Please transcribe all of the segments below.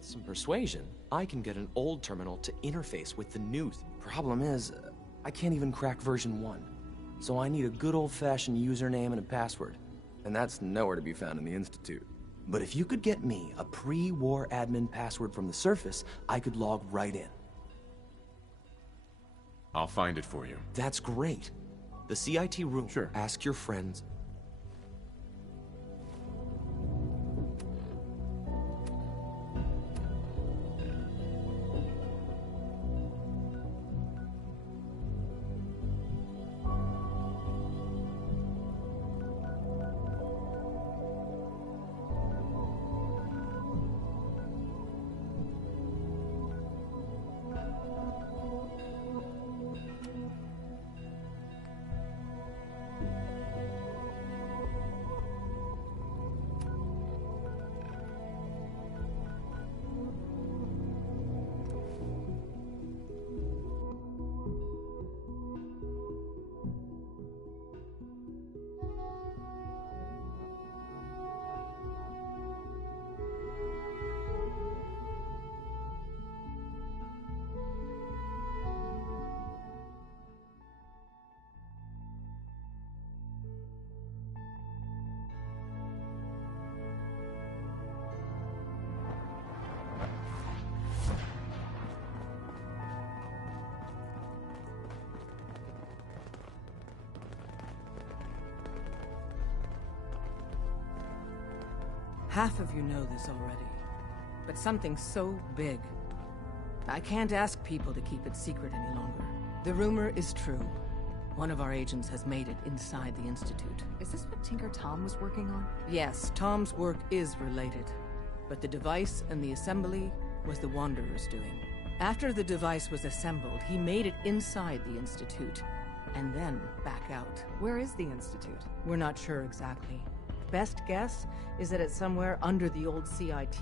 With some persuasion, I can get an old terminal to interface with the new. Problem is, I can't even crack version 1. So I need a good old-fashioned username and a password. And that's nowhere to be found in the Institute. But if you could get me a pre-war admin password from the surface, I could log right in. I'll find it for you. That's great. The CIT room. Sure. Ask your friends. Half of you know this already, but something so big, I can't ask people to keep it secret any longer. The rumor is true. One of our agents has made it inside the Institute. Is this what Tinker Tom was working on? Yes, Tom's work is related, but the device and the assembly was the Wanderer's doing. After the device was assembled, he made it inside the Institute, and then back out. Where is the Institute? We're not sure exactly. Best guess is that it's somewhere under the old CIT.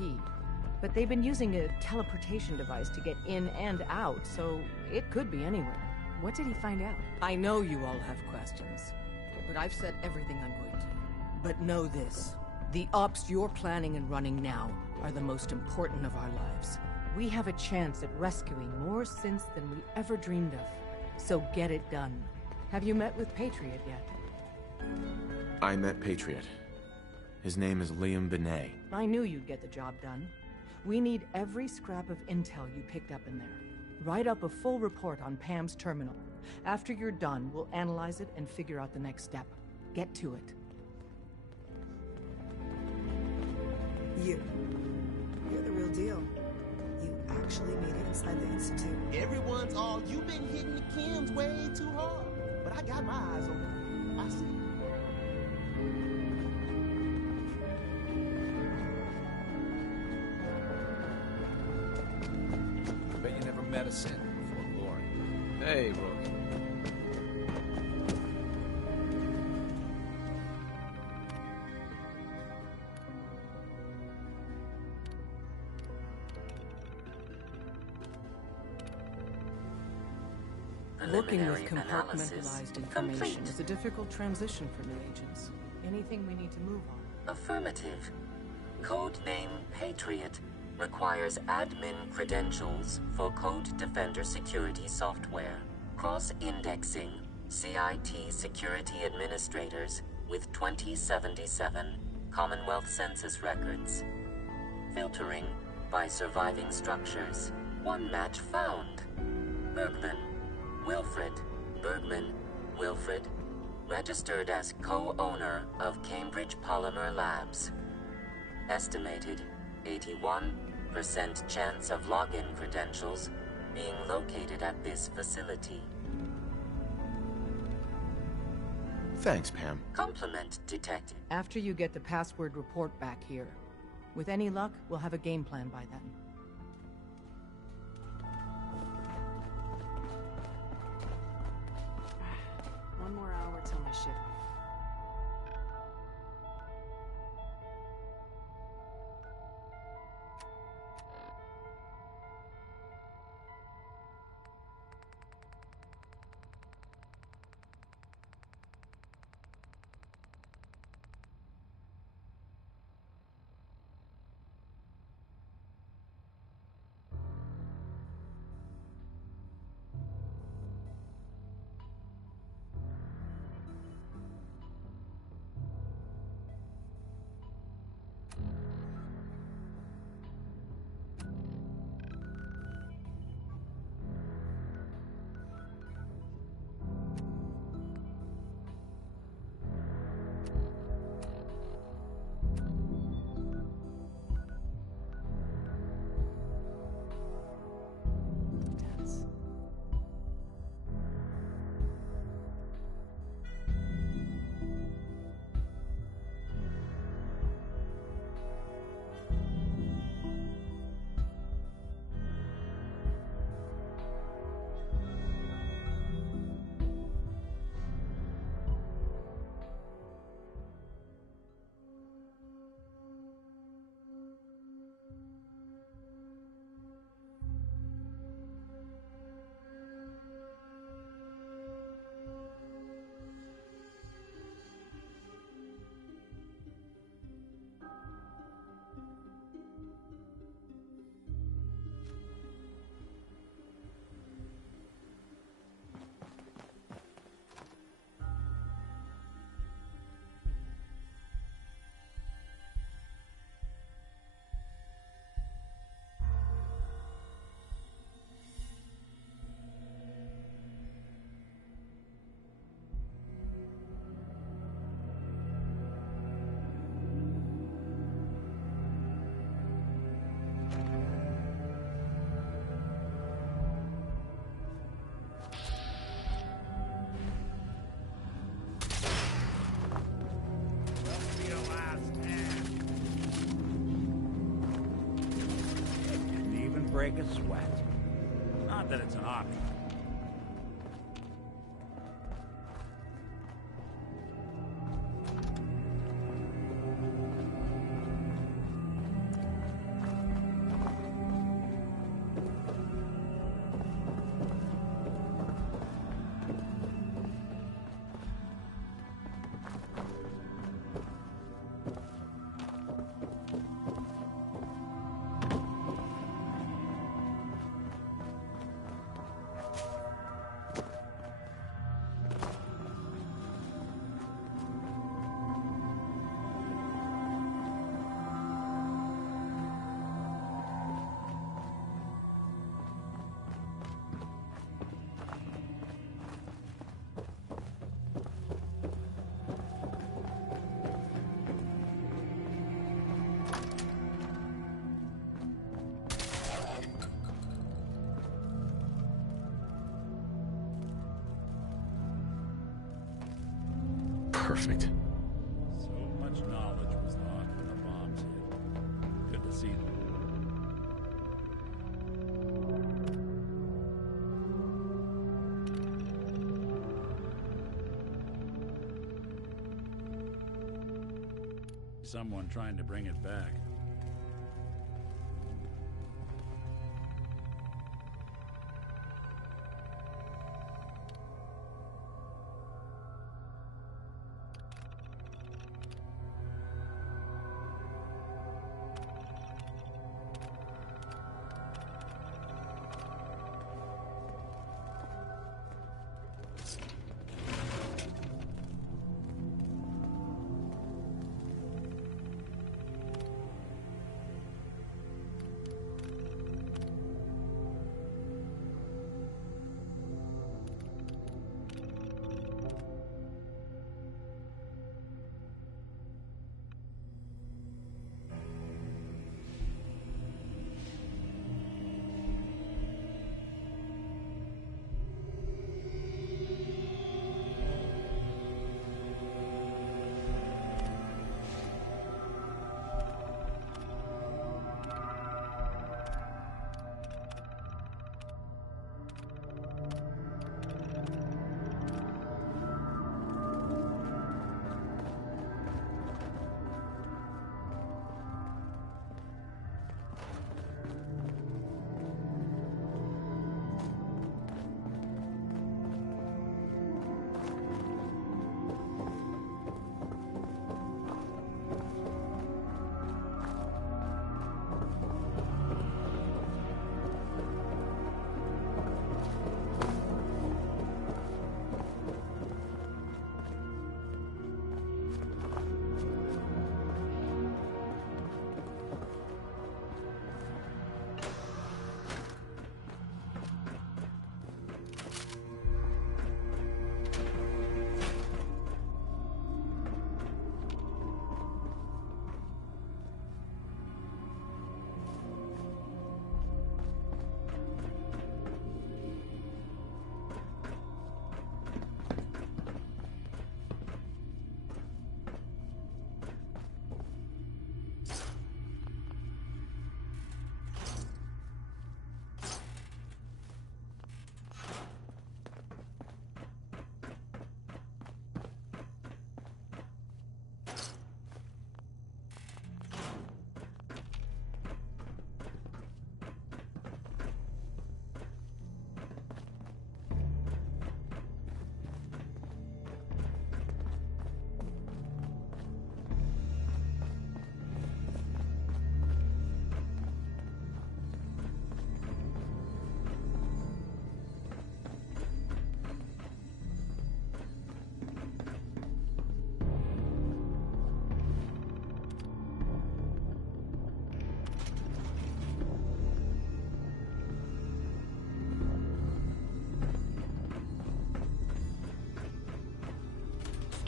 But they've been using a teleportation device to get in and out, so it could be anywhere. What did he find out? I know you all have questions, but I've said everything I'm going to. But know this, the ops you're planning and running now are the most important of our lives. We have a chance at rescuing more synths than we ever dreamed of. So get it done. Have you met with Patriot yet? I met Patriot. His name is Liam Benet. I knew you'd get the job done. We need every scrap of intel you picked up in there. Write up a full report on Pam's terminal. After you're done, we'll analyze it and figure out the next step. Get to it. You're the real deal. You actually made it inside the Institute. Everyone's all, you've been hitting the chems way too hard. But I got my eyes open. I see. Bet you never met a synth before, Glory. Hey, Rook. Working with compartmentalized information is a difficult transition for new agents. Anything we need to move on? Affirmative. Codename Patriot requires admin credentials for Code Defender security software. Cross-indexing CIT security administrators with 2077 Commonwealth Census records. Filtering by surviving structures. One match found. Bergman. Wilfred. Bergman. Wilfred. Registered as co-owner of Cambridge Polymer Labs. Estimated 81% chance of login credentials being located at this facility. Thanks, Pam. Compliment detected. After you get the password report back here. With any luck, we'll have a game plan by then. One more hour till my shift. break a sweat. Not that it's an option. Perfect. So much knowledge was lost when the bombs hit. Good to see them. Someone trying to bring it back.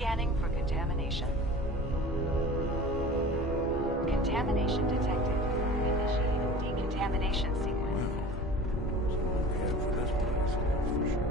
Scanning for contamination. Contamination detected. Initiating decontamination sequence. Someone cared for this place, that's for sure.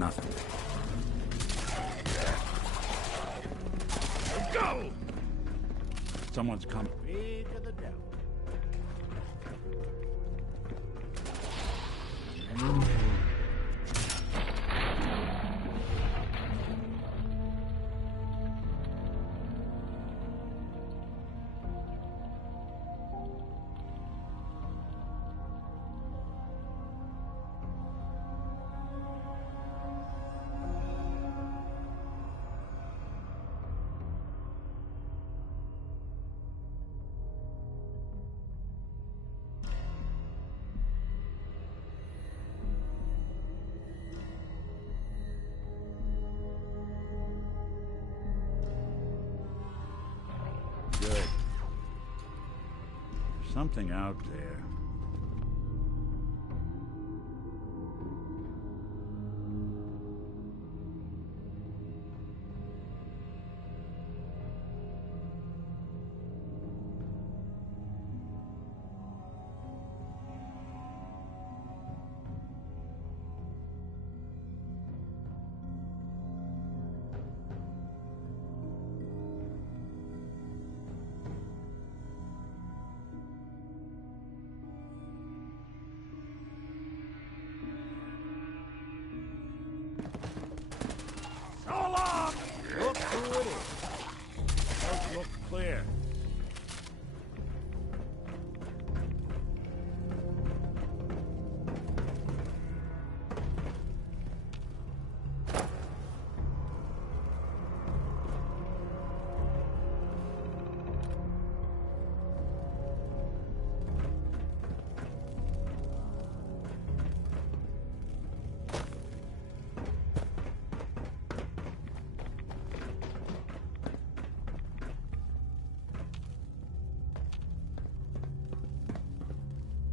nothing. Go! Someone's coming. Way to the devil. Good. There's something out there. So long! Look who it is. Does look clear.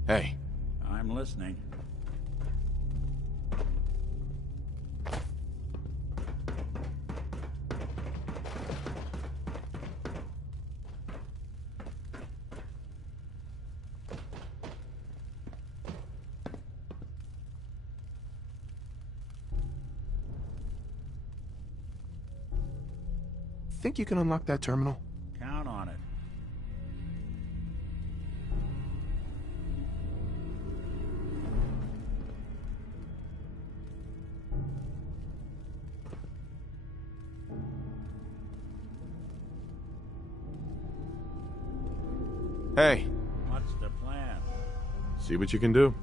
Hey. I'm listening. Think you can unlock that terminal? Count on it. Hey. What's the plan? See what you can do.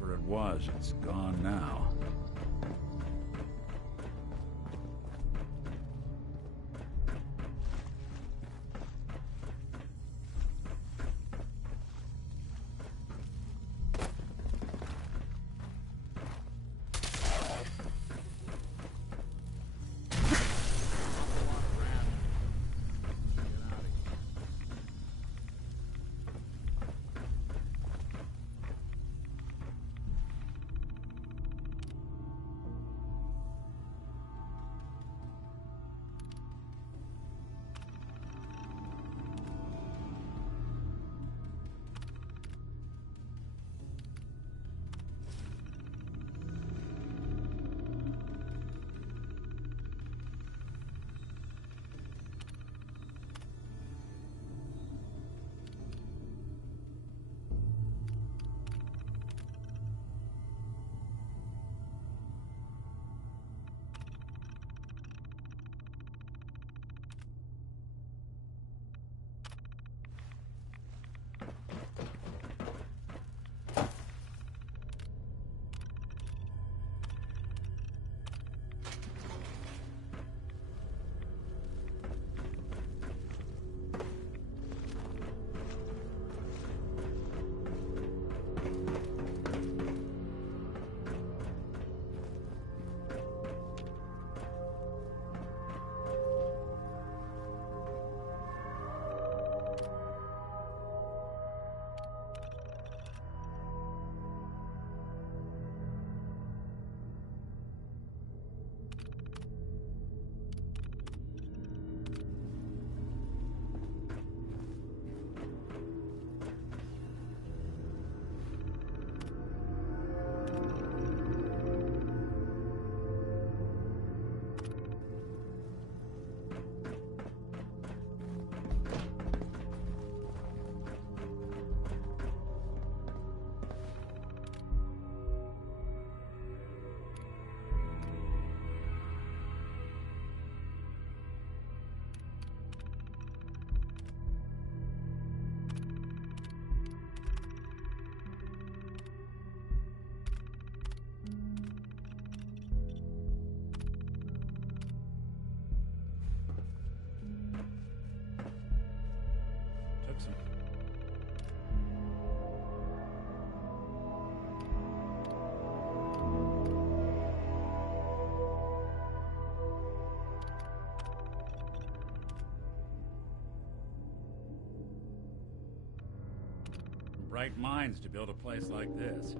Whatever it was, it's gone now. Bright minds to build a place like this.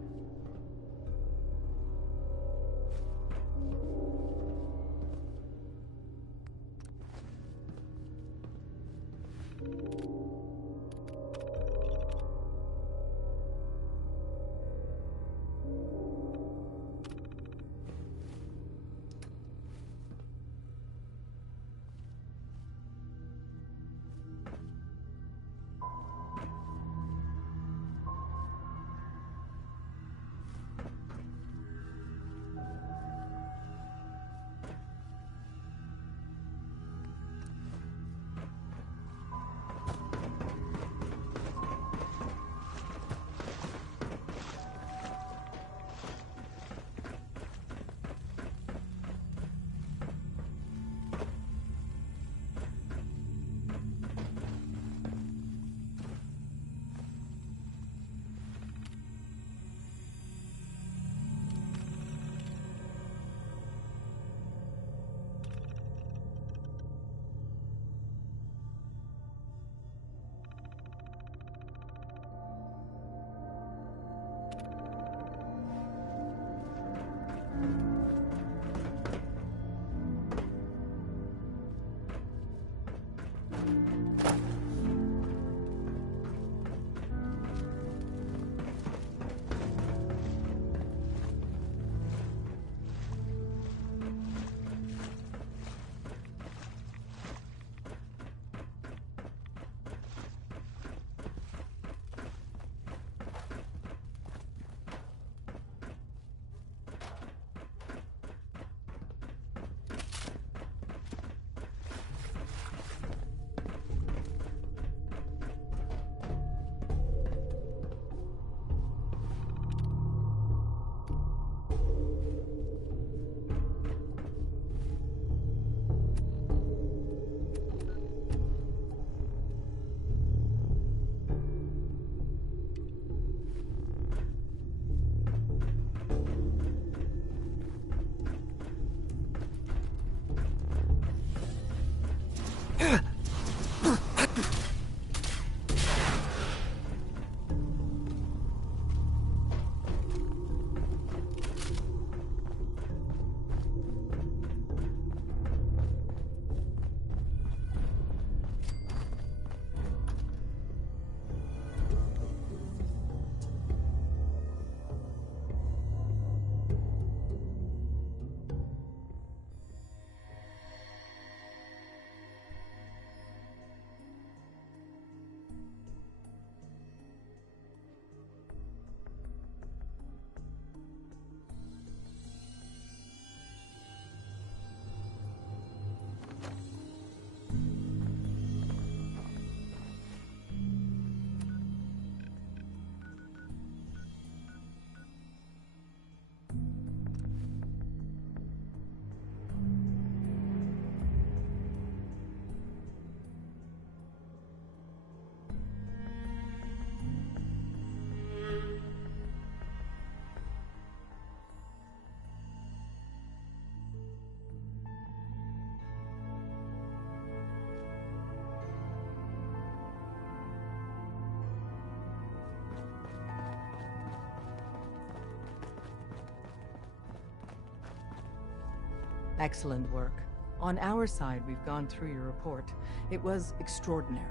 Excellent work. On our side, we've gone through your report. It was extraordinary.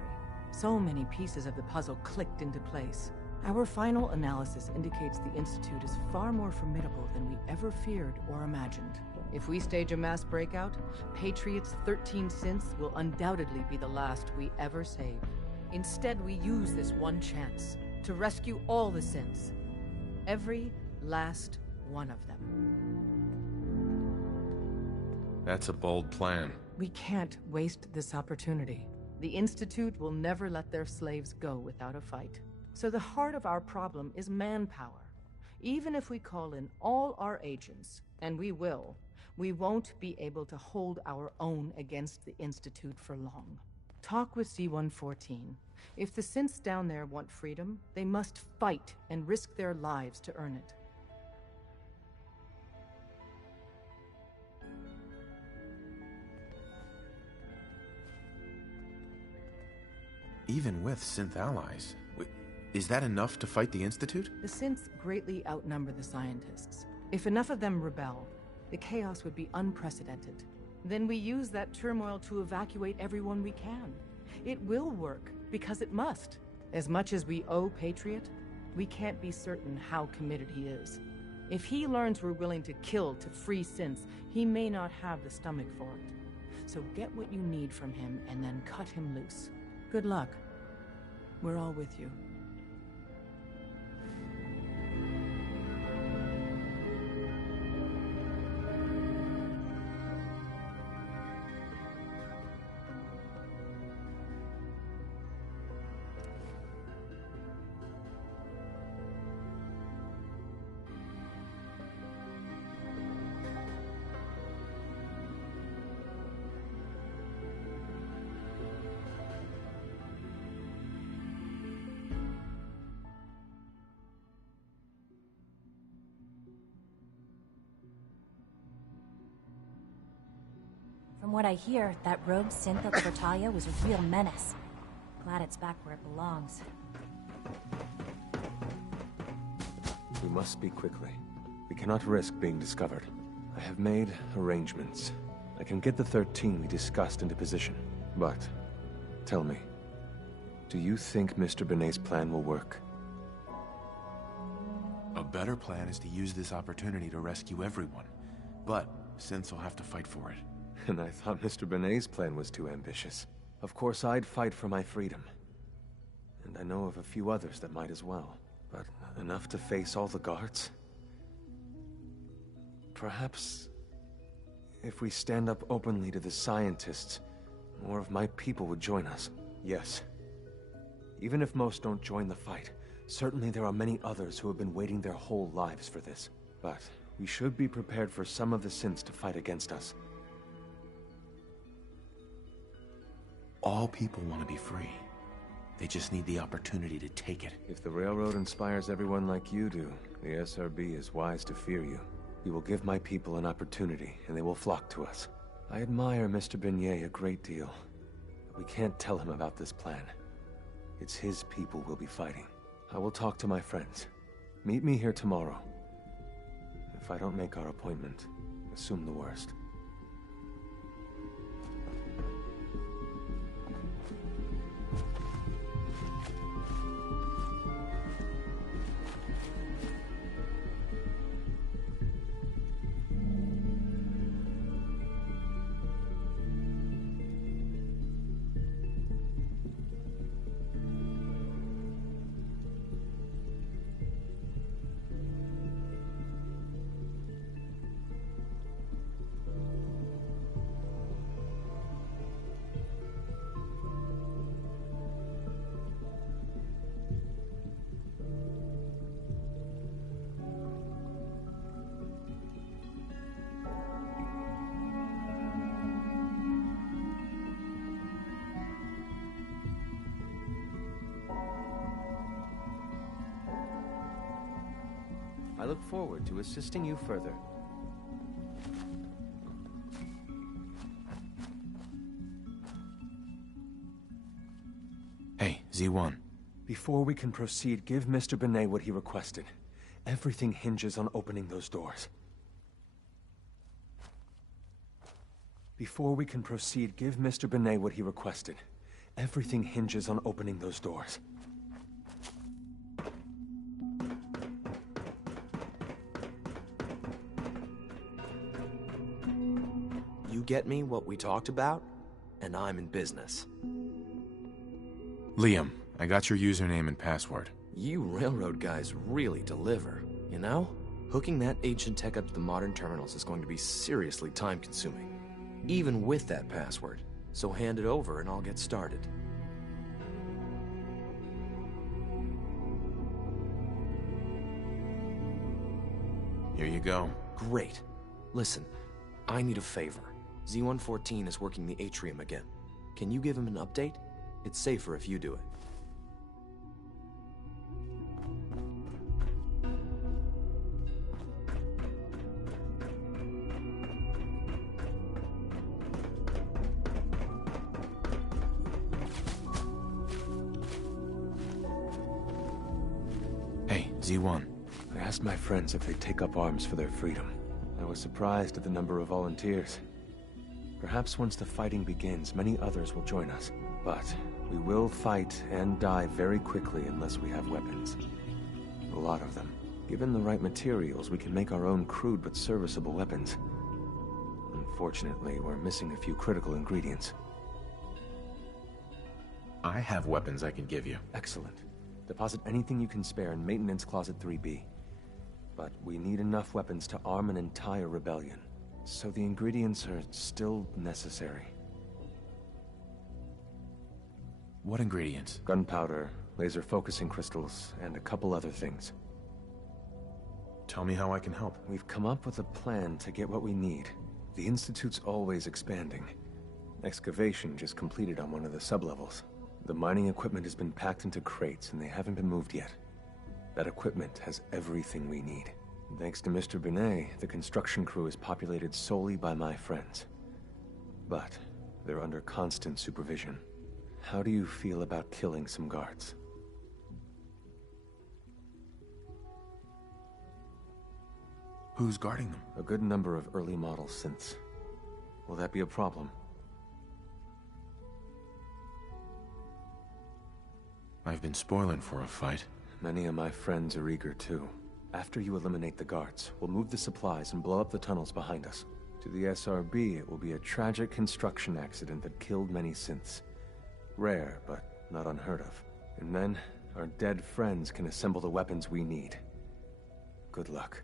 So many pieces of the puzzle clicked into place. Our final analysis indicates the Institute is far more formidable than we ever feared or imagined. If we stage a mass breakout, Patriot's 13 synths will undoubtedly be the last we ever save. Instead, we use this one chance to rescue all the synths. Every last one of them. That's a bold plan. We can't waste this opportunity. The Institute will never let their slaves go without a fight. So the heart of our problem is manpower. Even if we call in all our agents, and we will, we won't be able to hold our own against the Institute for long. Talk with C-114. If the synths down there want freedom, they must fight and risk their lives to earn it. Even with synth allies, is that enough to fight the Institute? The synths greatly outnumber the scientists. If enough of them rebel, the chaos would be unprecedented. Then we use that turmoil to evacuate everyone we can. It will work, because it must. As much as we owe Patriot, we can't be certain how committed he is. If he learns we're willing to kill to free synths, he may not have the stomach for it. So get what you need from him and then cut him loose. Good luck. We're all with you. From what I hear, that rogue synth at the Bertalia was a real menace. Glad it's back where it belongs. We must speak quickly. We cannot risk being discovered. I have made arrangements. I can get the 13 we discussed into position. But, tell me, do you think Mr. Benet's plan will work? A better plan is to use this opportunity to rescue everyone. But synths will have to fight for it. And I thought Mr. Benet's plan was too ambitious. Of course, I'd fight for my freedom. And I know of a few others that might as well. But enough to face all the guards? Perhaps, if we stand up openly to the scientists, more of my people would join us. Yes. Even if most don't join the fight, certainly there are many others who have been waiting their whole lives for this. But we should be prepared for some of the synths to fight against us. All people want to be free. They just need the opportunity to take it. If the Railroad inspires everyone like you do, the SRB is wise to fear you. You will give my people an opportunity, and they will flock to us. I admire Mr. Beignet a great deal. We can't tell him about this plan. It's his people we'll be fighting. I will talk to my friends. Meet me here tomorrow. If I don't make our appointment, assume the worst. I look forward to assisting you further. Hey, Z1. Before we can proceed, give Mr. Benet what he requested. Everything hinges on opening those doors. Before we can proceed, give Mr. Benet what he requested. Everything hinges on opening those doors. You get me what we talked about, and I'm in business. Liam, I got your username and password. You railroad guys really deliver, you know? Hooking that ancient tech up to the modern terminals is going to be seriously time-consuming, even with that password. So hand it over and I'll get started. Here you go. Great. Listen, I need a favor. Z-114 is working the atrium again. Can you give him an update? It's safer if you do it. Hey, Z1. I asked my friends if they'd take up arms for their freedom. I was surprised at the number of volunteers. Perhaps once the fighting begins, many others will join us. But we will fight and die very quickly unless we have weapons. A lot of them. Given the right materials, we can make our own crude but serviceable weapons. Unfortunately, we're missing a few critical ingredients. I have weapons I can give you. Excellent. Deposit anything you can spare in Maintenance Closet 3B. But we need enough weapons to arm an entire rebellion. So the ingredients are still necessary. What ingredients? Gunpowder, laser focusing crystals, and a couple other things. Tell me how I can help. We've come up with a plan to get what we need. The Institute's always expanding. Excavation just completed on one of the sublevels. The mining equipment has been packed into crates and they haven't been moved yet. That equipment has everything we need. Thanks to Mr. Benet, the construction crew is populated solely by my friends. But they're under constant supervision. How do you feel about killing some guards? Who's guarding them? A good number of early model synths. Will that be a problem? I've been spoiling for a fight. Many of my friends are eager too. After you eliminate the guards, we'll move the supplies and blow up the tunnels behind us. To the SRB, it will be a tragic construction accident that killed many synths. Rare, but not unheard of. And then, our dead friends can assemble the weapons we need. Good luck.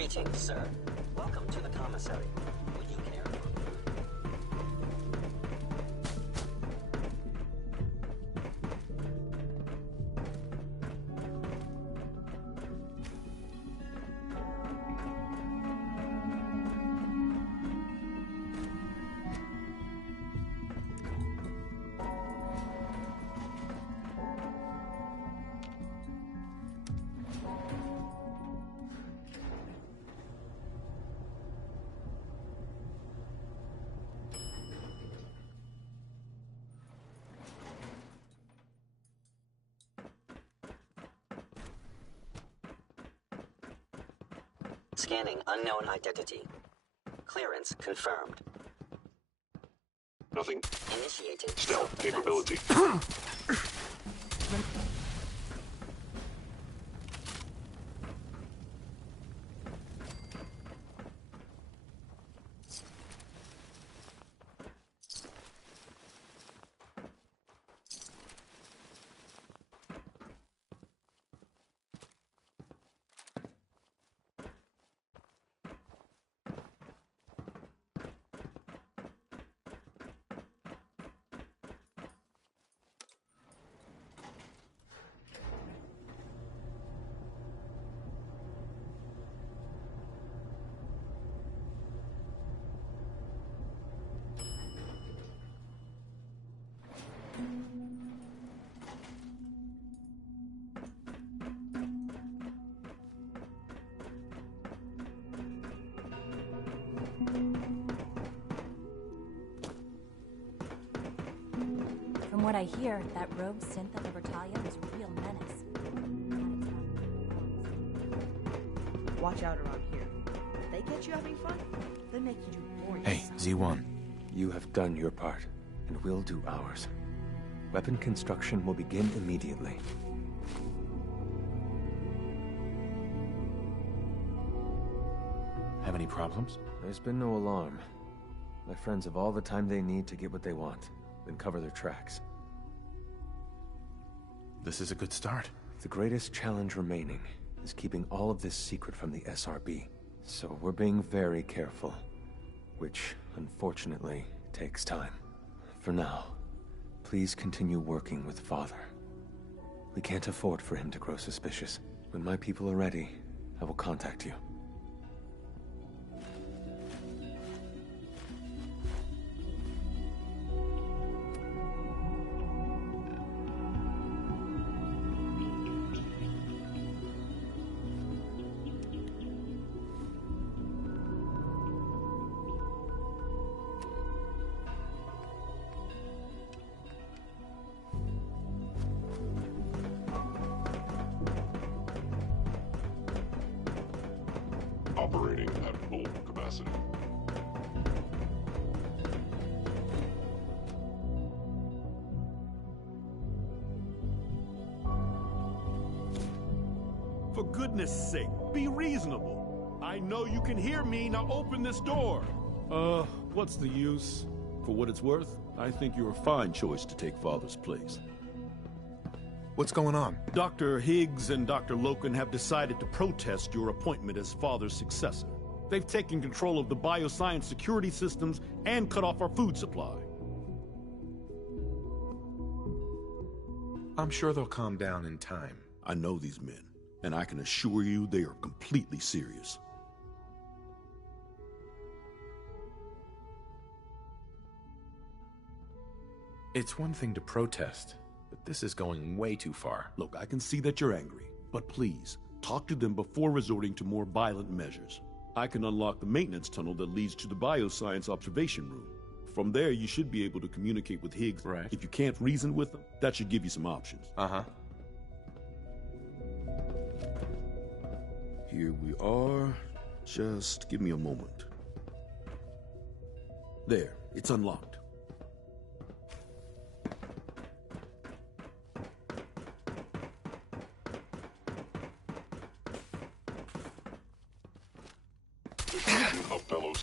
Greetings, sir. Welcome to the commissary. Would you care for... Scanning unknown identity. Clearance confirmed. Nothing. Initiated. Stealth capability. From what I hear, that rogue synth at Libertalia was a real menace. Watch out around here. If they catch you having fun, they make you do boring Hey, stuff. Z1. You have done your part, and we'll do ours. Weapon construction will begin immediately. Have any problems? There's been no alarm. My friends have all the time they need to get what they want, then cover their tracks. This is a good start. The greatest challenge remaining is keeping all of this secret from the SRB. So we're being very careful, which, unfortunately, takes time. For now, please continue working with Father. We can't afford for him to grow suspicious. When my people are ready, I will contact you. Operating at full capacity. For goodness sake, be reasonable. I know you can hear me, now open this door. What's the use? For what it's worth, I think you're a fine choice to take Father's place. What's going on? Dr. Higgs and Dr. Loken have decided to protest your appointment as Father's successor. They've taken control of the bioscience security systems and cut off our food supply. I'm sure they'll calm down in time. I know these men, and I can assure you they are completely serious. It's one thing to protest, but this is going way too far. Look, I can see that you're angry, but please, talk to them before resorting to more violent measures. I can unlock the maintenance tunnel that leads to the bioscience observation room. From there, you should be able to communicate with Higgs. Right. If you can't reason with them, that should give you some options. Uh-huh. Here we are. Just give me a moment. There, it's unlocked. Up, fellows.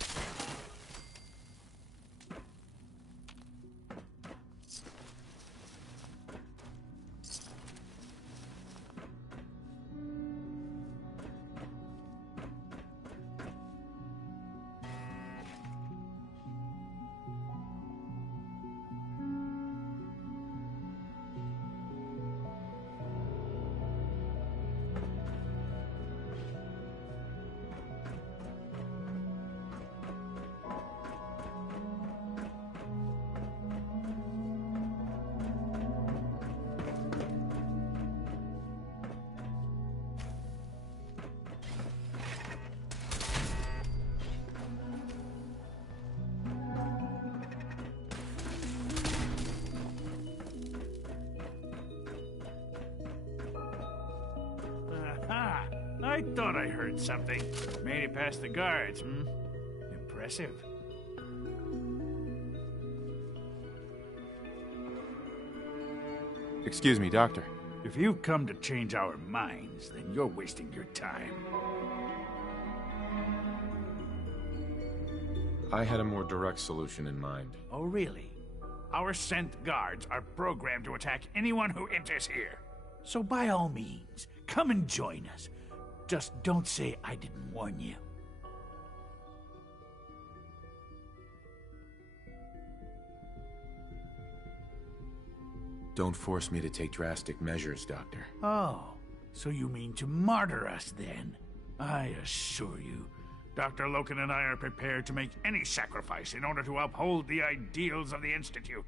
thought I heard something. Made it past the guards, Impressive. Excuse me, Doctor. If you've come to change our minds, then you're wasting your time. I had a more direct solution in mind. Oh, really? Our sent guards are programmed to attack anyone who enters here. So by all means, come and join us. Just don't say I didn't warn you. Don't force me to take drastic measures, Doctor. Oh, so you mean to martyr us then? I assure you, Dr. Loken and I are prepared to make any sacrifice in order to uphold the ideals of the Institute.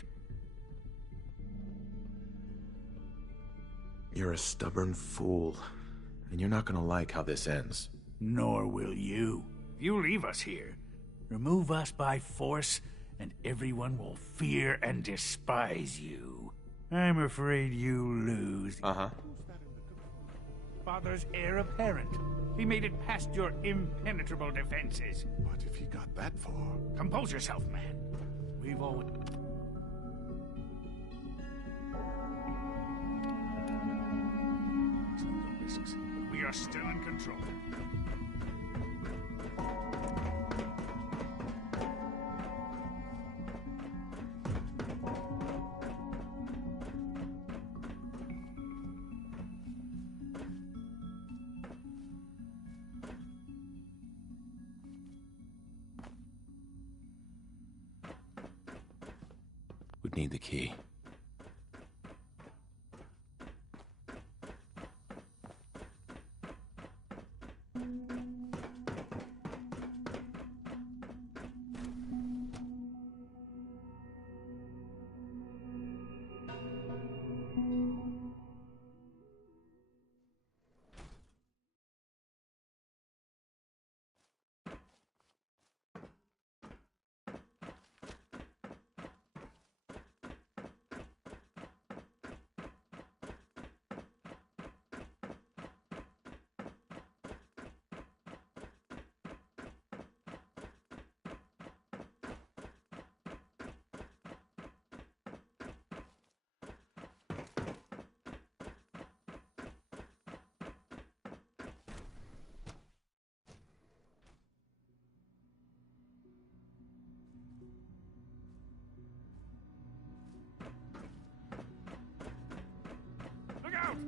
You're a stubborn fool, and you're not gonna like how this ends. Nor will you. If you leave us here, remove us by force, and everyone will fear and despise you. I'm afraid you lose. Uh-huh. Father's heir apparent. He made it past your impenetrable defenses. But if he got that far... Compose yourself, man. We've always... risks, but we are still in control. Would need the key.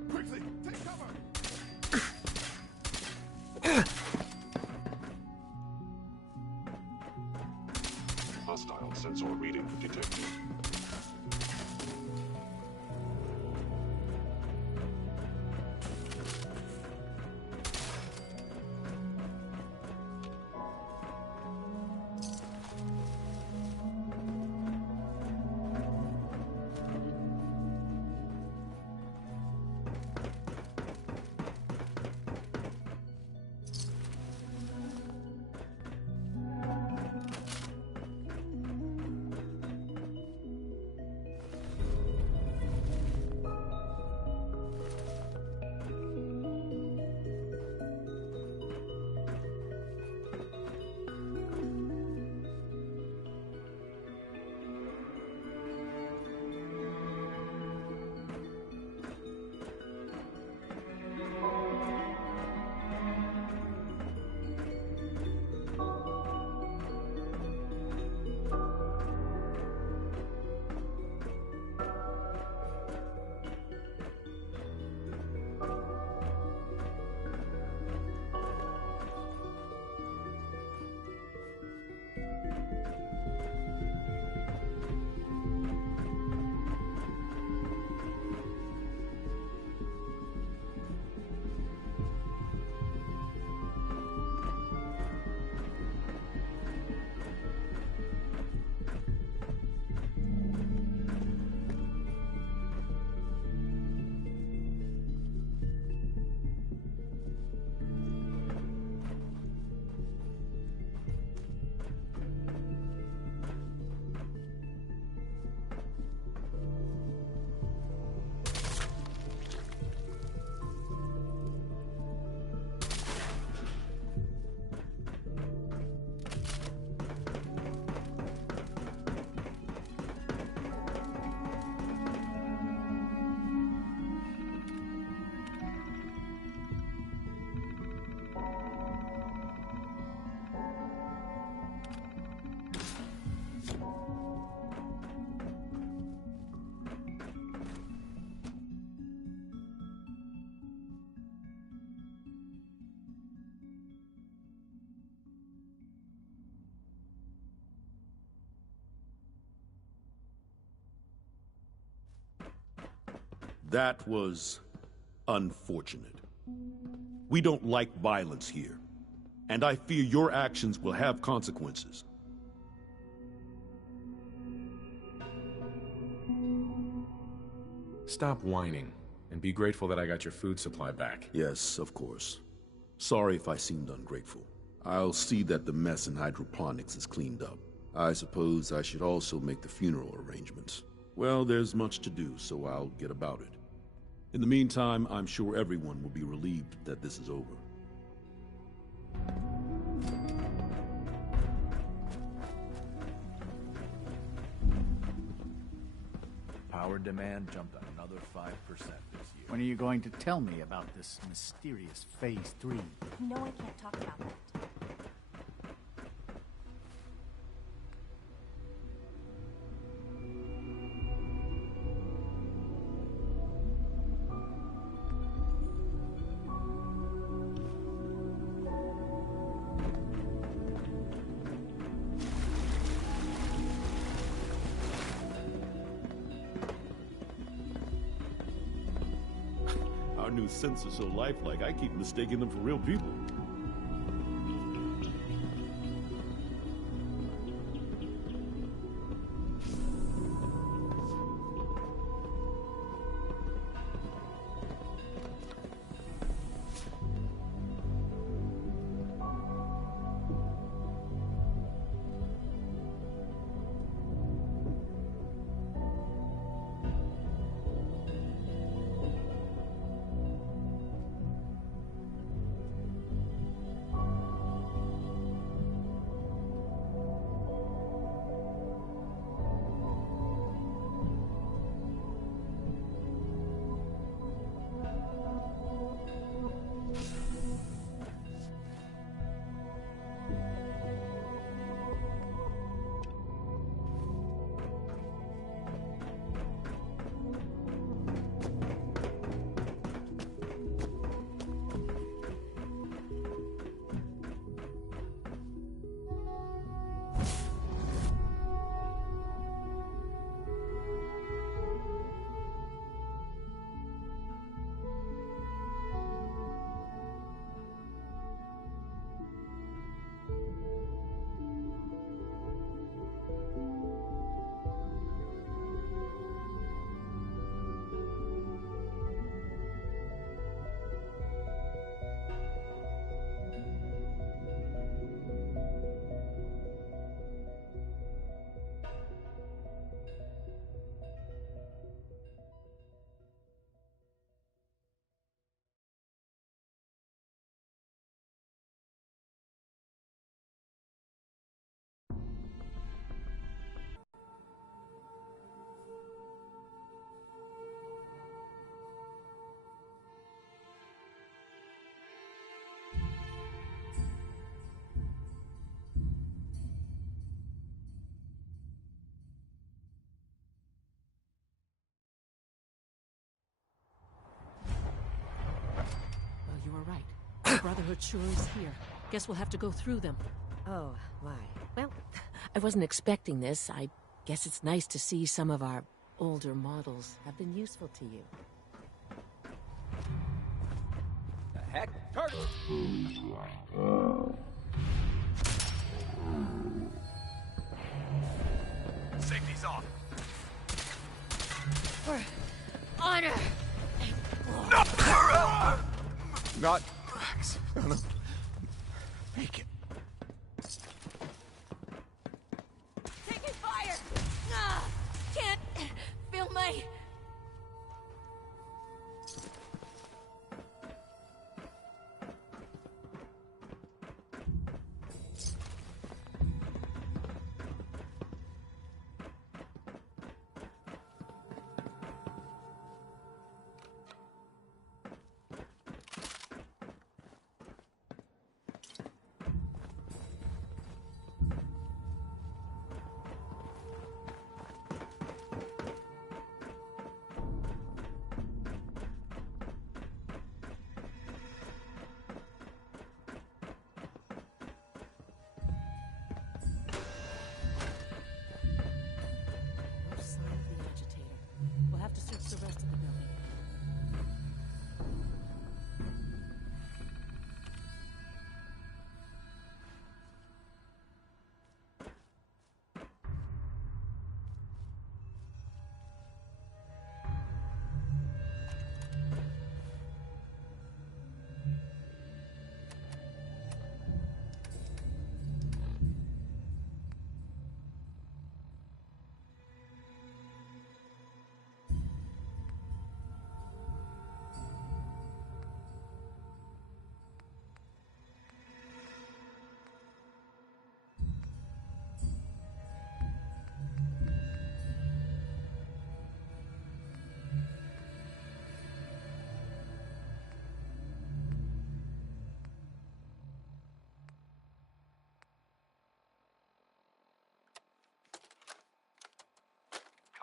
Quickly, take cover! Hostile sensor reading detected. That was unfortunate. We don't like violence here, and I fear your actions will have consequences. Stop whining, and be grateful that I got your food supply back. Yes, of course. Sorry if I seemed ungrateful. I'll see that the mess in hydroponics is cleaned up. I suppose I should also make the funeral arrangements. Well, there's much to do, so I'll get about it. In the meantime, I'm sure everyone will be relieved that this is over. Power demand jumped another 5% this year. When are you going to tell me about this mysterious Phase 3? No, I can't talk about that. Our new synths are so lifelike, I keep mistaking them for real people. You were right. The Brotherhood sure is here. Guess we'll have to go through them. Oh, why? Well, I wasn't expecting this. I guess it's nice to see some of our older models have been useful to you. The heck? Target! Safety's off. For honor! Not cracks. No. Make it. Taking fire! Can't feel my...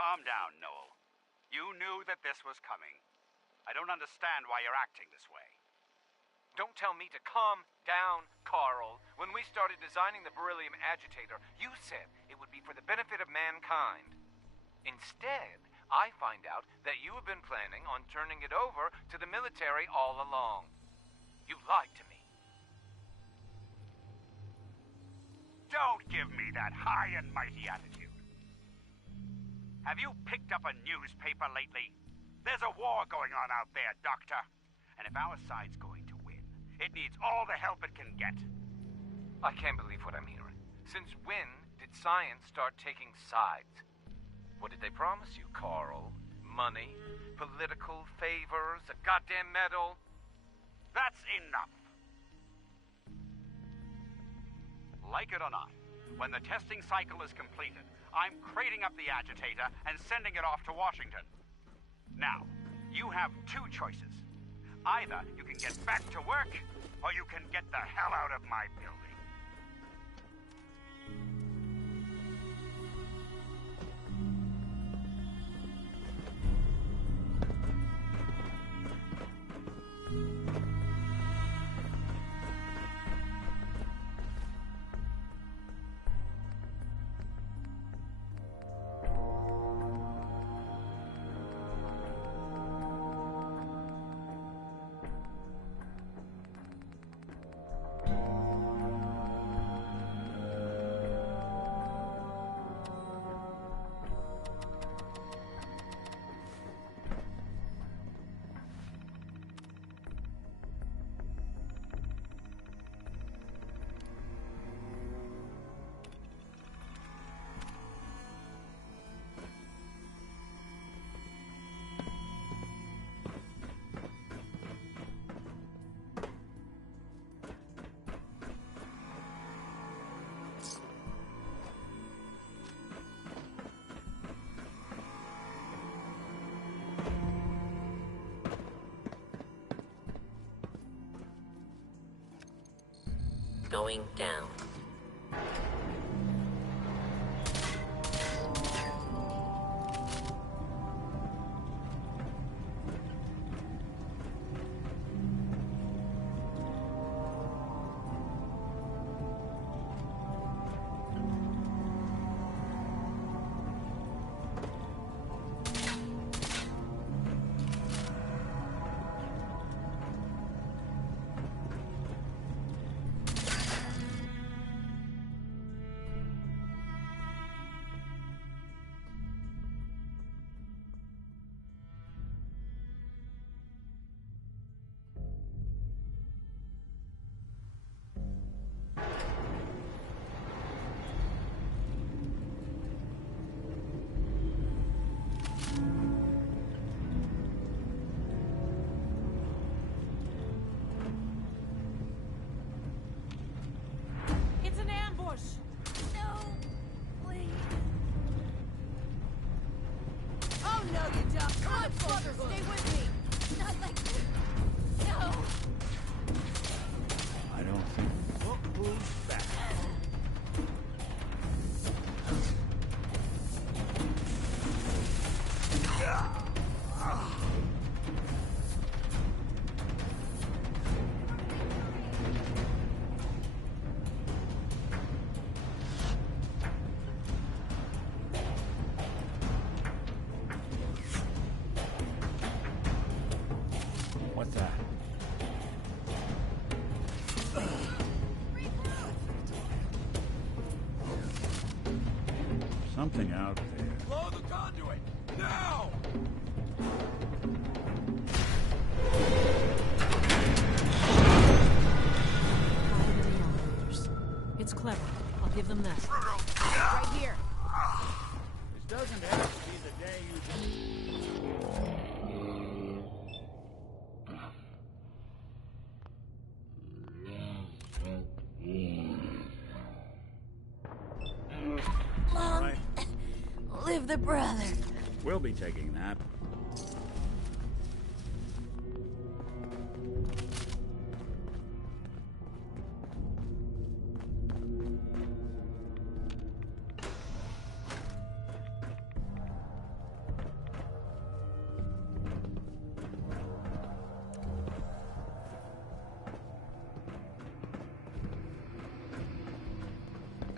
Calm down, Noel. You knew that this was coming. I don't understand why you're acting this way. Don't tell me to calm down, Carl. When we started designing the beryllium agitator, you said it would be for the benefit of mankind. Instead, I find out that you have been planning on turning it over to the military all along. You lied to me. Don't give me that high and mighty attitude. Have you picked up a newspaper lately? There's a war going on out there, Doctor. And if our side's going to win, it needs all the help it can get. I can't believe what I'm hearing. Since when did science start taking sides? What did they promise you, Carl? Money? Political favors? A goddamn medal? That's enough. Like it or not, when the testing cycle is completed, I'm crating up the agitator and sending it off to Washington. Now, you have two choices. Either you can get back to work, or you can get the hell out of my building. Going down. Something out there. Blow the conduit! Now! It's clever. I'll give them that. Right here. This doesn't have to be the day Mom, right. live the brother. We'll be taking that.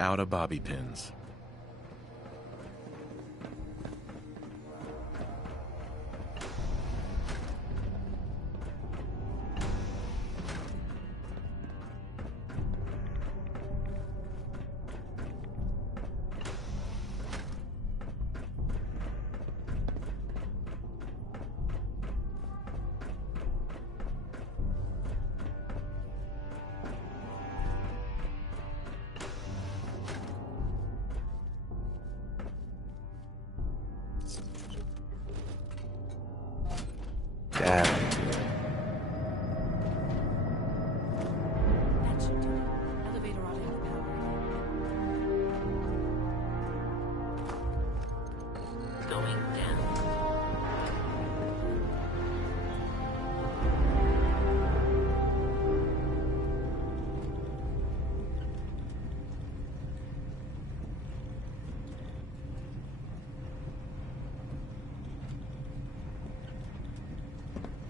out of bobby pins. Dad. That should do it. Elevator ought to have power. Going down.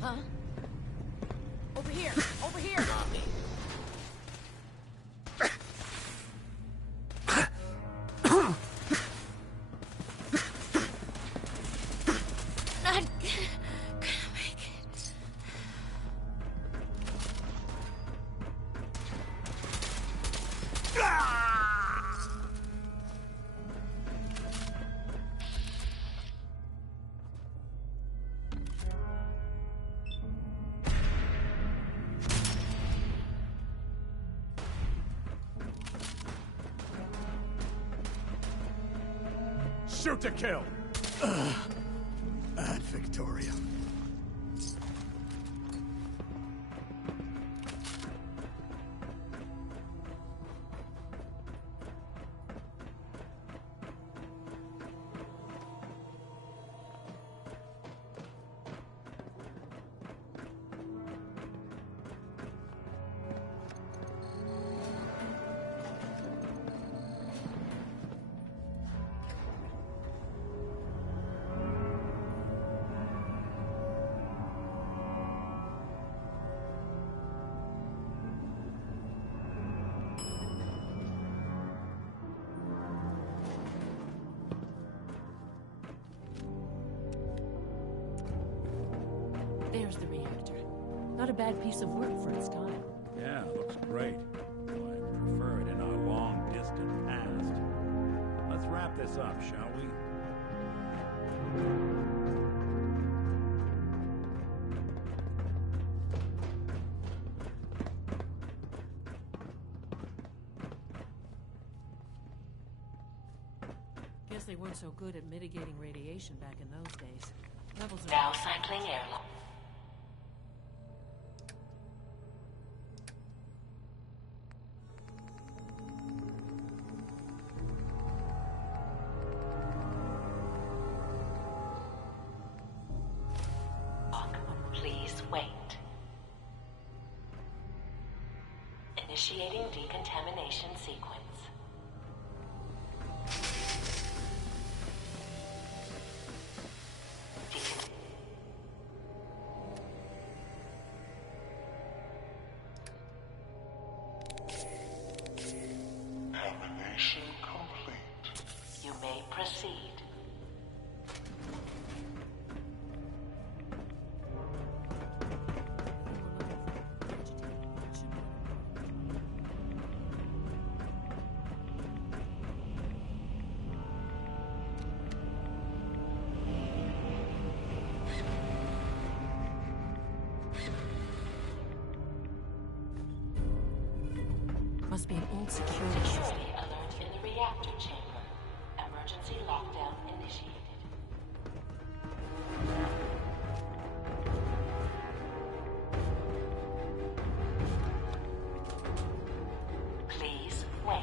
Huh? Over here! Over here! Not gonna make it. Shoot to kill! At Victoria. There's the reactor. Not a bad piece of work for its time. Yeah, looks great. Though I prefer it in our long distant past. Let's wrap this up, shall we? Guess they weren't so good at mitigating radiation back in those days. Levels are Now cycling airlock. Please wait. Initiating decontamination sequence. Contamination complete. You may proceed. Must be an old security system. Security alert in the reactor chamber. Emergency lockdown initiated. Please wait.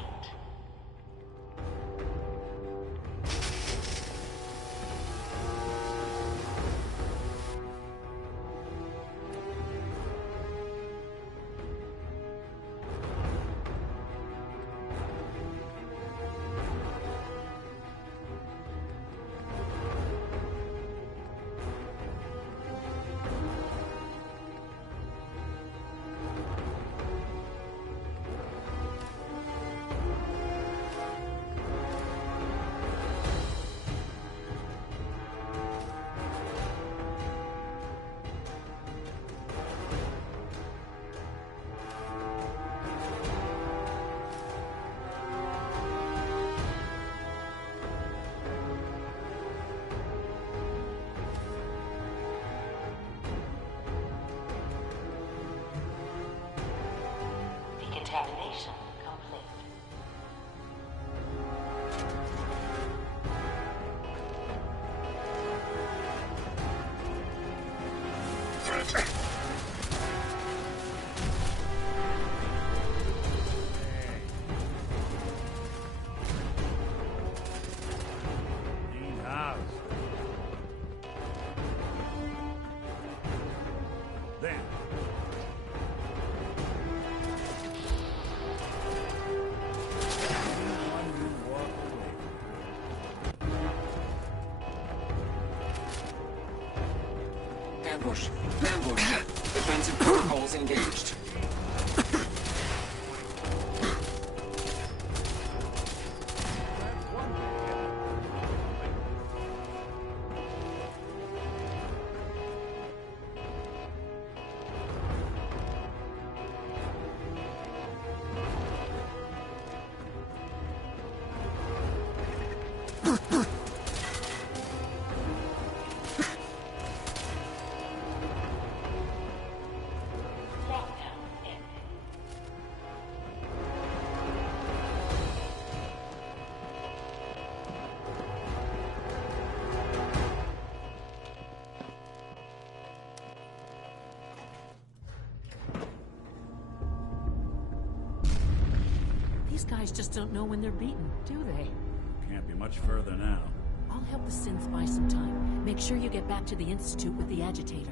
Clean house. Then. Ambush! Ambush! Defensive protocols engaged. These guys just don't know when they're beaten, do they? Can't be much further now. I'll help the synths buy some time. Make sure you get back to the Institute with the agitator.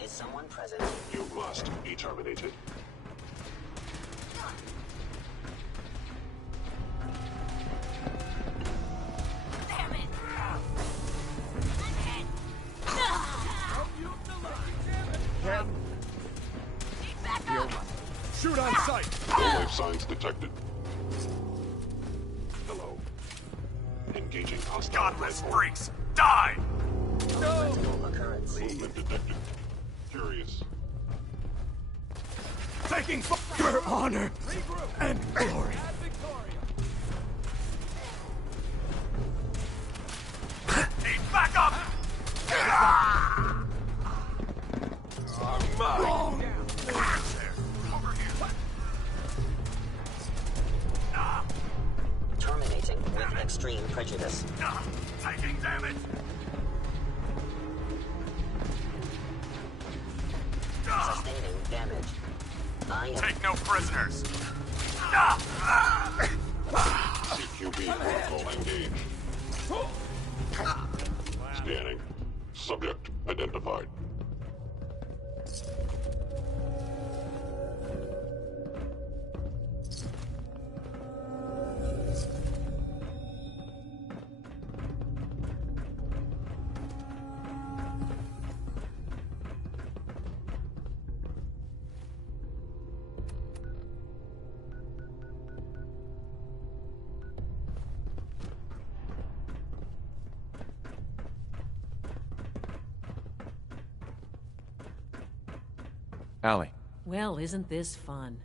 Is someone present? You must be terminated. Shoot on sight! No life signs detected. Hello. Engaging hostile. Godless freaks! Die! No occurrence. Movement detected. Curious. Taking for honor and glory. Need backup! Wrong! Terminating with extreme prejudice. Taking damage! Sustaining damage. I am... Take no prisoners! CQB protocol engaged. Scanning. Subject identified. Allie. Well, isn't this fun?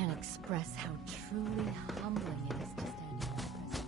can't express how truly humbling it is to stand in your presence.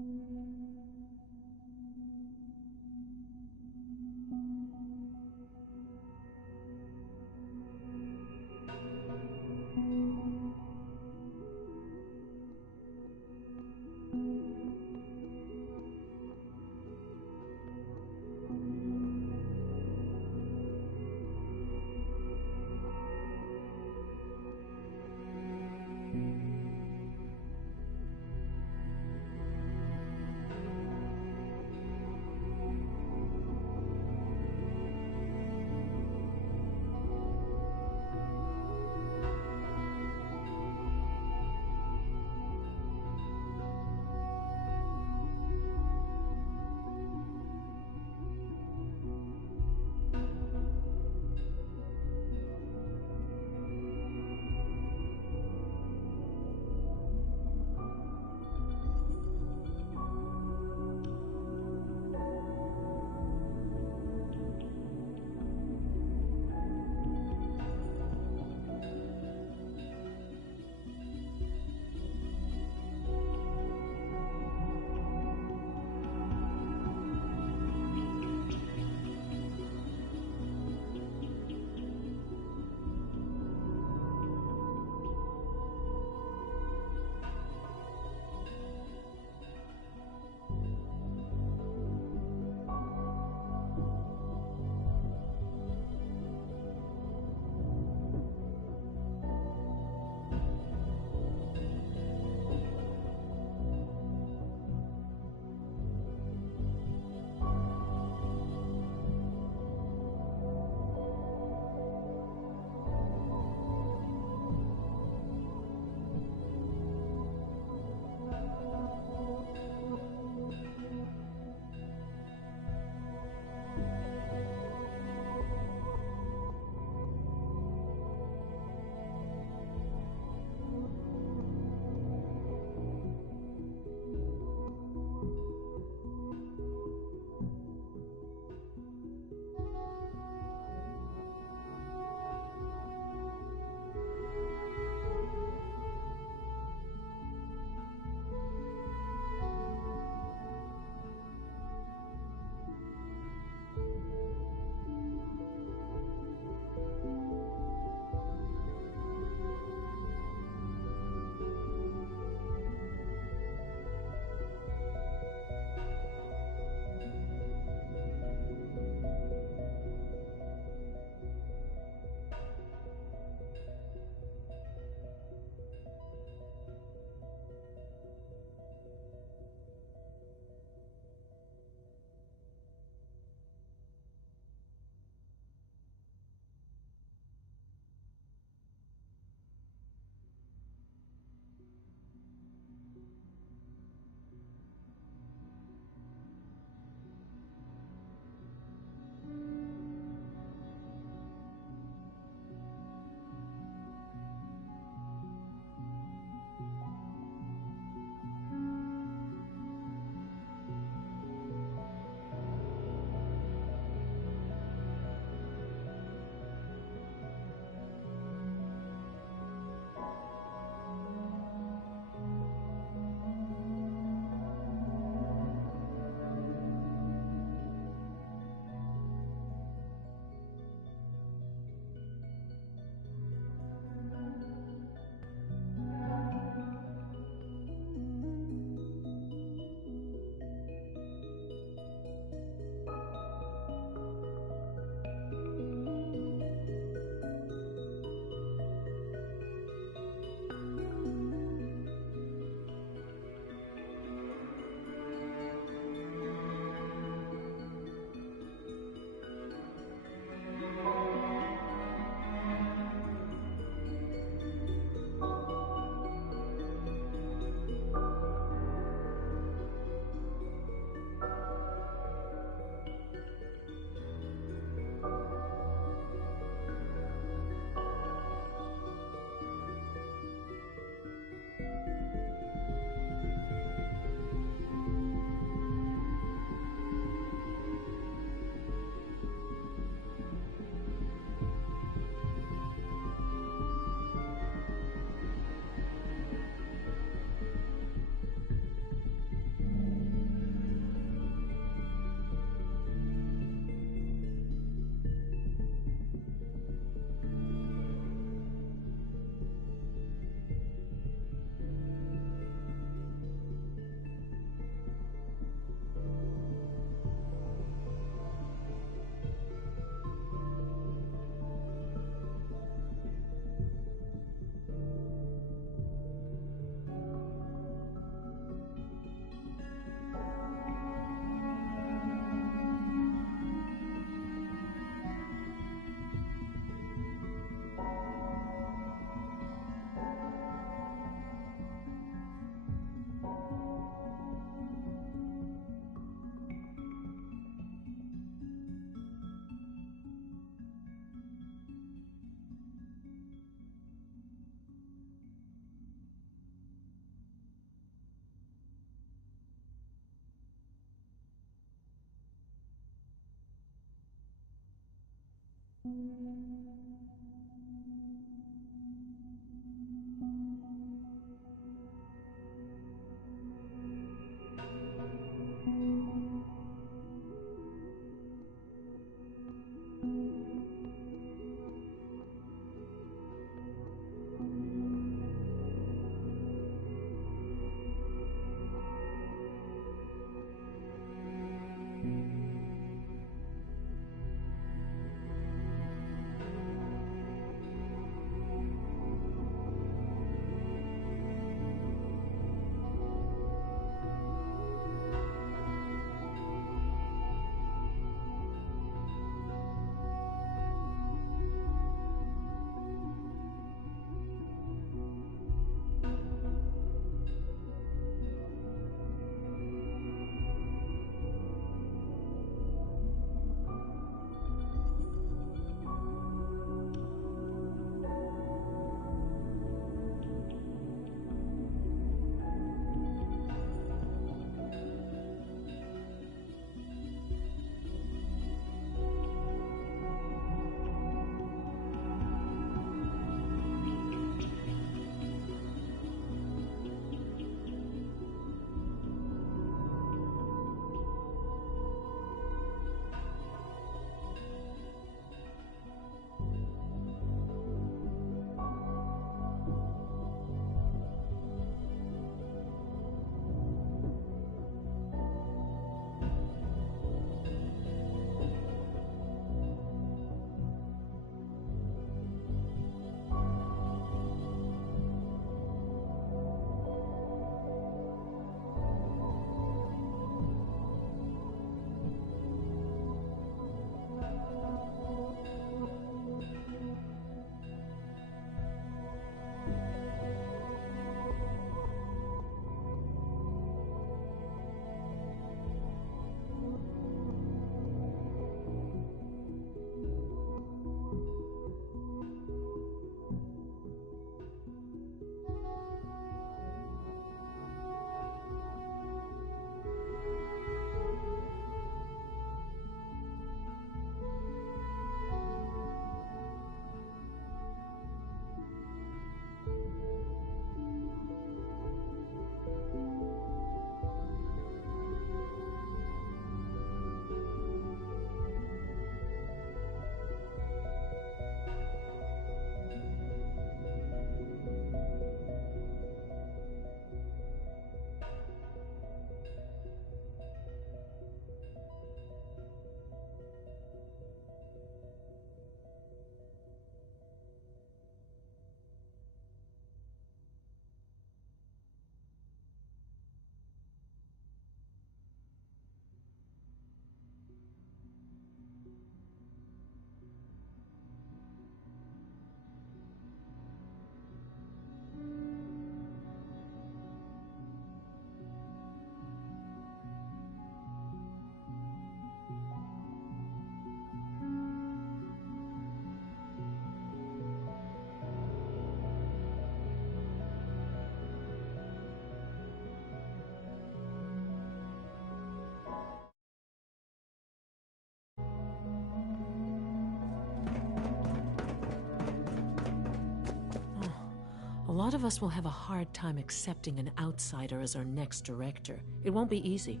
lot of us will have a hard time accepting an outsider as our next director. It won't be easy.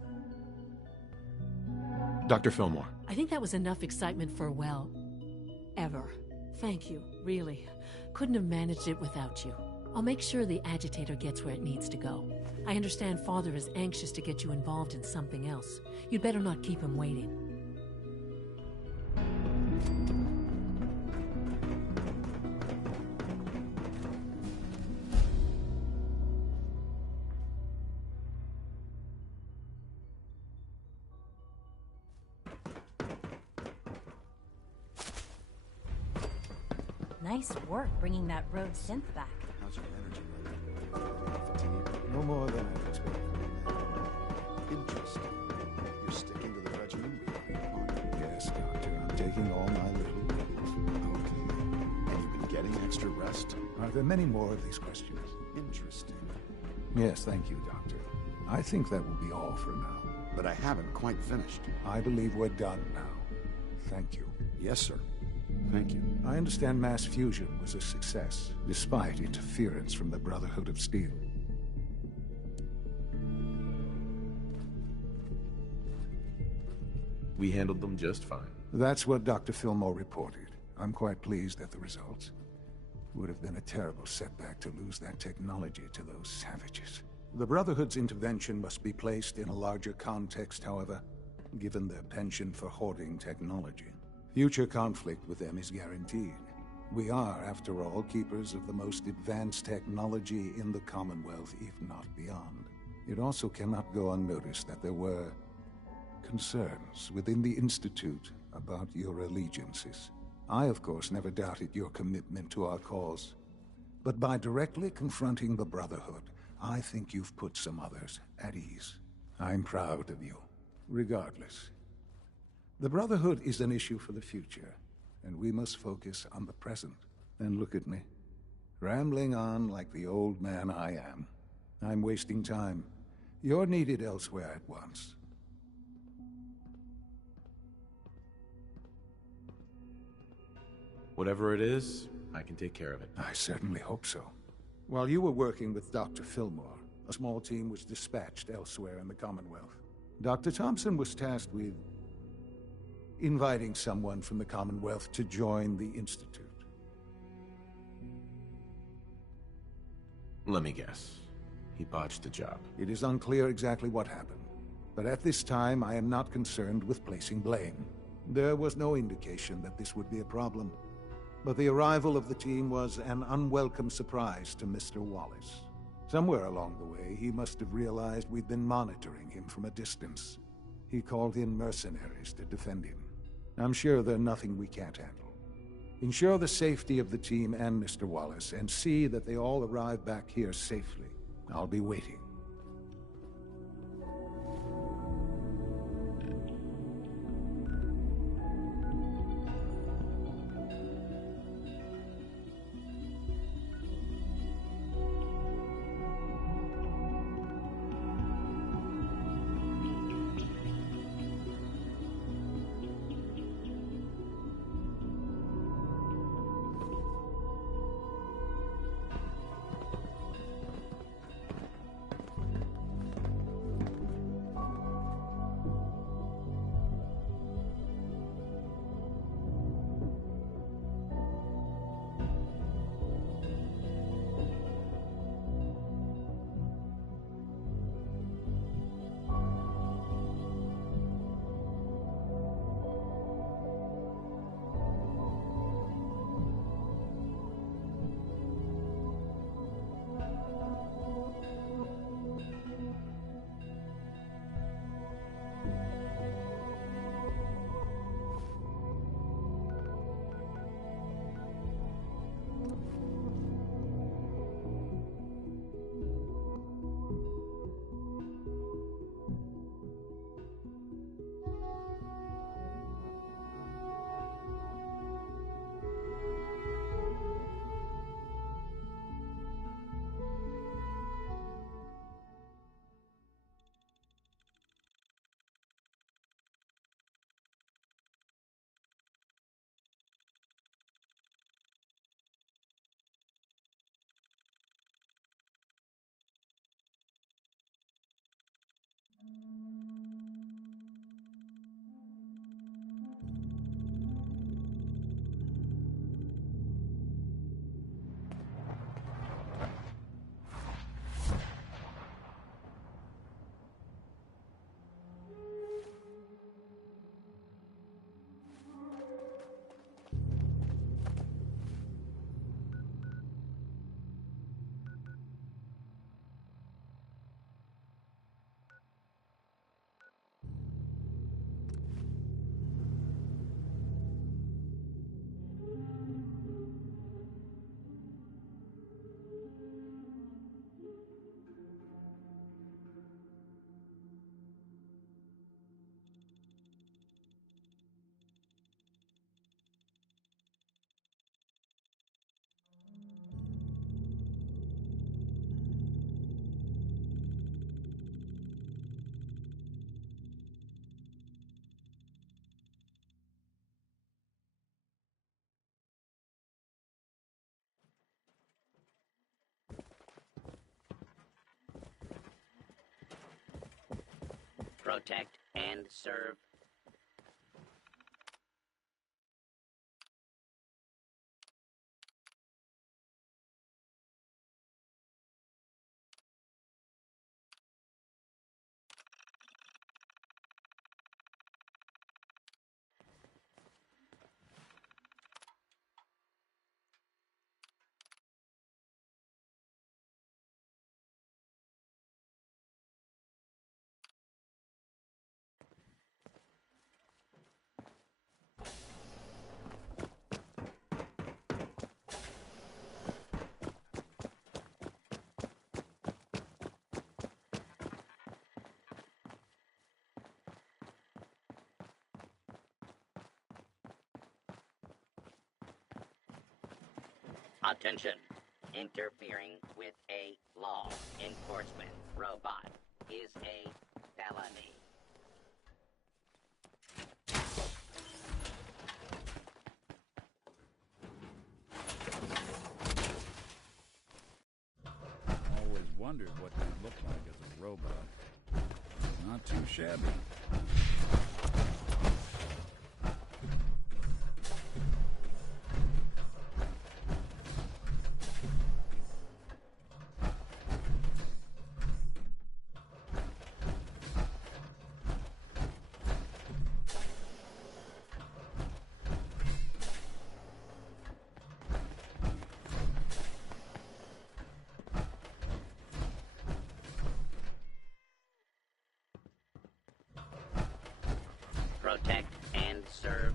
Dr. Fillmore. I think that was enough excitement for, well, ever. Thank you, really. Couldn't have managed it without you. I'll make sure the agitator gets where it needs to go. I understand Father is anxious to get you involved in something else. You'd better not keep him waiting. Nice work bringing that road synth back. How's your energy level? Fatigue? No more than I expected. Interesting. You're sticking to the regimen we agreed upon? Yes, Doctor. I'm taking all my little pills. Okay. And you've been getting extra rest? Are there many more of these questions? Interesting. Yes, thank you, Doctor. I think that will be all for now. But I haven't quite finished. I believe we're done now. Thank you. Yes, sir. Thank you. I understand mass fusion was a success, despite interference from the Brotherhood of Steel. We handled them just fine. That's what Dr. Fillmore reported. I'm quite pleased at the results. Would have been a terrible setback to lose that technology to those savages. The Brotherhood's intervention must be placed in a larger context, however, given their penchant for hoarding technology. Future conflict with them is guaranteed. We are, after all, keepers of the most advanced technology in the Commonwealth, if not beyond. It also cannot go unnoticed that there were concerns within the Institute about your allegiances. I, of course, never doubted your commitment to our cause. But by directly confronting the Brotherhood, I think you've put some others at ease. I'm proud of you, regardless. The Brotherhood is an issue for the future, and we must focus on the present. And look at me, rambling on like the old man I am. I'm wasting time. You're needed elsewhere at once. Whatever it is, I can take care of it. I certainly hope so. While you were working with Dr. Fillmore, a small team was dispatched elsewhere in the Commonwealth. Dr. Thompson was tasked with inviting someone from the Commonwealth to join the Institute. Let me guess. He botched the job. It is unclear exactly what happened, but at this time I am not concerned with placing blame. There was no indication that this would be a problem, but the arrival of the team was an unwelcome surprise to Mr. Wallace. Somewhere along the way, he must have realized we'd been monitoring him from a distance. He called in mercenaries to defend him. I'm sure they're nothing we can't handle. Ensure the safety of the team and Mr. Wallace, and see that they all arrive back here safely. I'll be waiting. Protect and serve. Attention. Interfering with a law enforcement robot is a felony. Always wondered what you'd look like as a robot. Not too shabby. Protect and serve.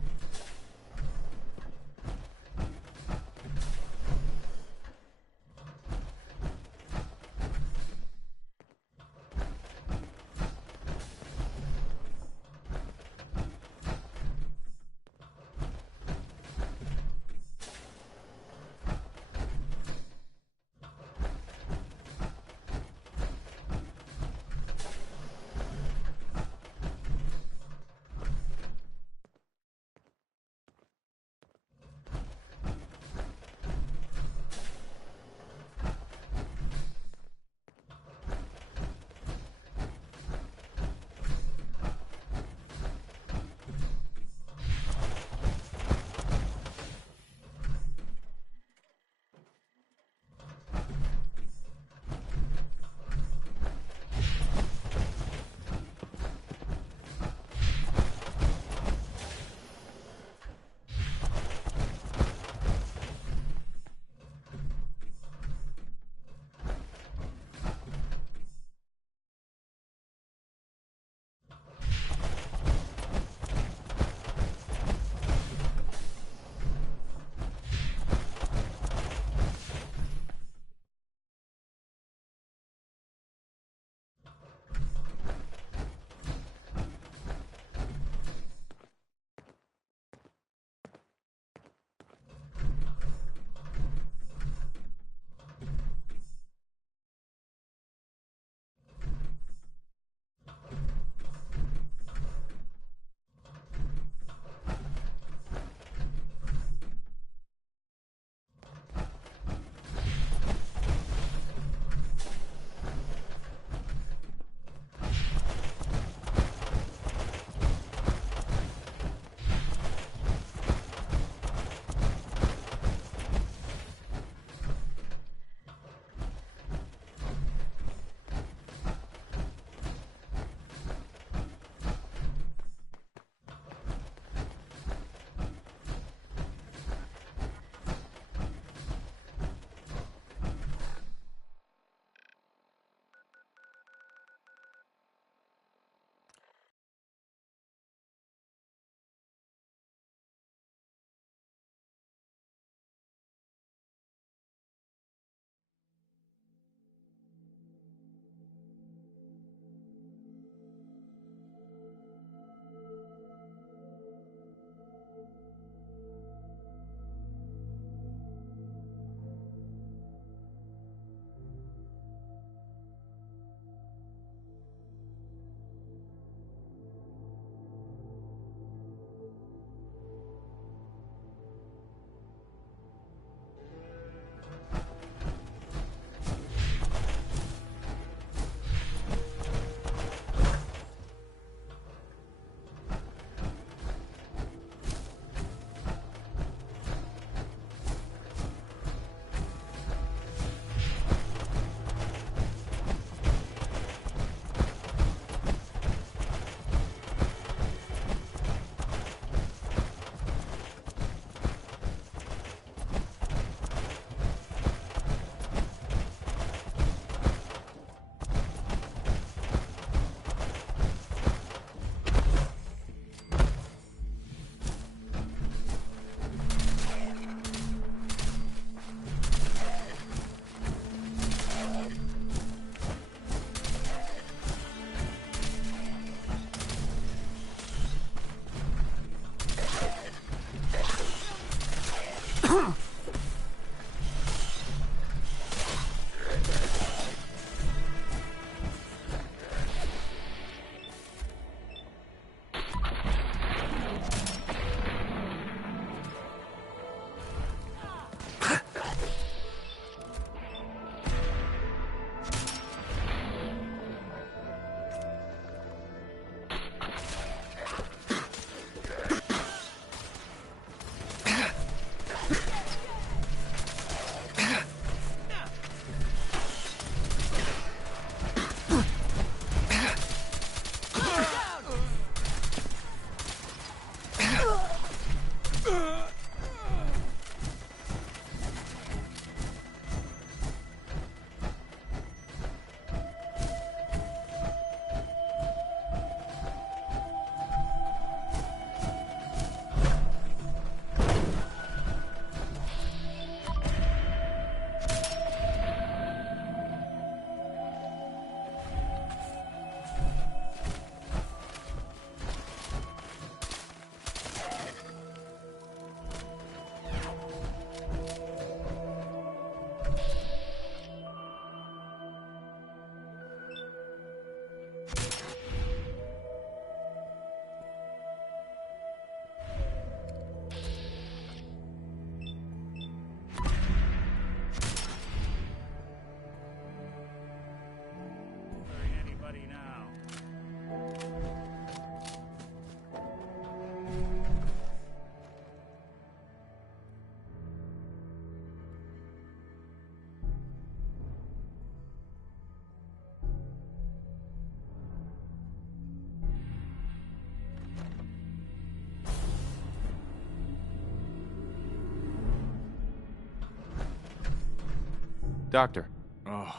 Doctor. Oh,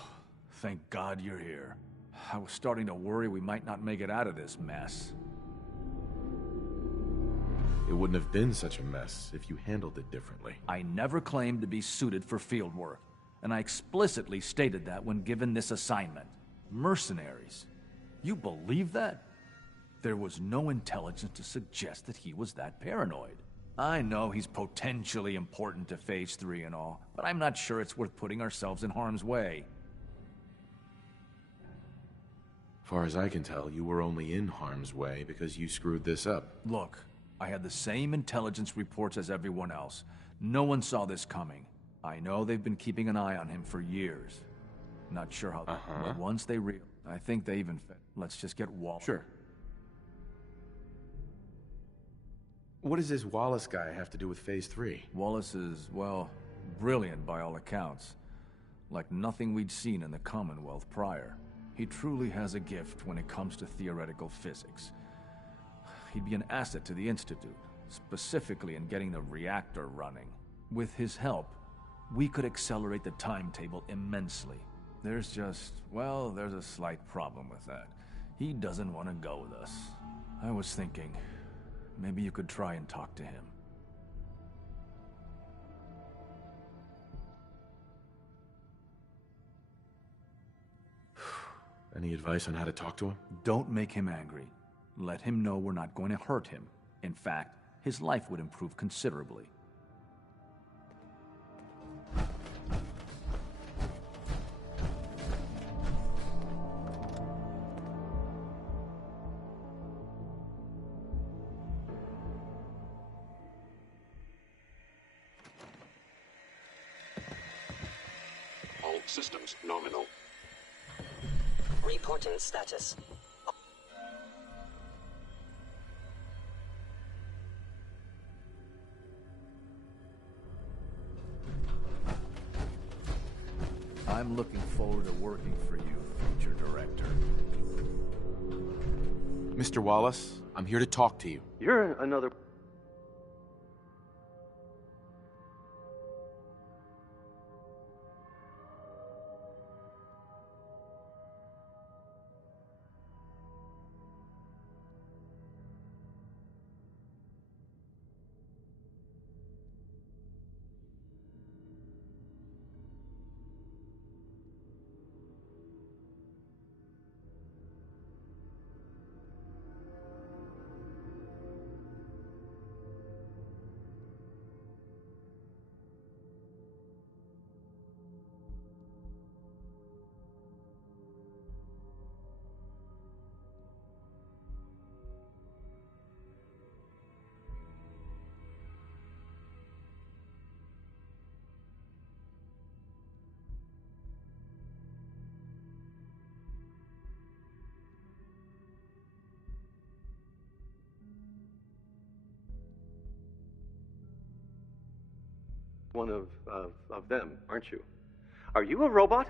thank God you're here. I was starting to worry we might not make it out of this mess. It wouldn't have been such a mess if you handled it differently. I never claimed to be suited for field work, and I explicitly stated that when given this assignment. Mercenaries. You believe that? There was no intelligence to suggest that he was that paranoid. I know he's potentially important to Phase 3 and all, but I'm not sure it's worth putting ourselves in harm's way. Far as I can tell, you were only in harm's way because you screwed this up. Look, I had the same intelligence reports as everyone else. No one saw this coming. I know they've been keeping an eye on him for years. Not sure how, but once they I think they even fit. Let's just get Wallace. Sure. What does this Wallace guy have to do with Phase 3? Wallace is, well, brilliant by all accounts. Like nothing we'd seen in the Commonwealth prior. He truly has a gift when it comes to theoretical physics. He'd be an asset to the Institute, specifically in getting the reactor running. With his help, we could accelerate the timetable immensely. There's just, well, there's a slight problem with that. He doesn't want to go with us. I was thinking, maybe you could try and talk to him. Any advice on how to talk to him? Don't make him angry. Let him know we're not going to hurt him. In fact, his life would improve considerably. All systems nominal. Reporting status. I'm looking forward to working for you, future director. Mr. Wallace, I'm here to talk to you. You're another... One of them, aren't you? Are you a robot?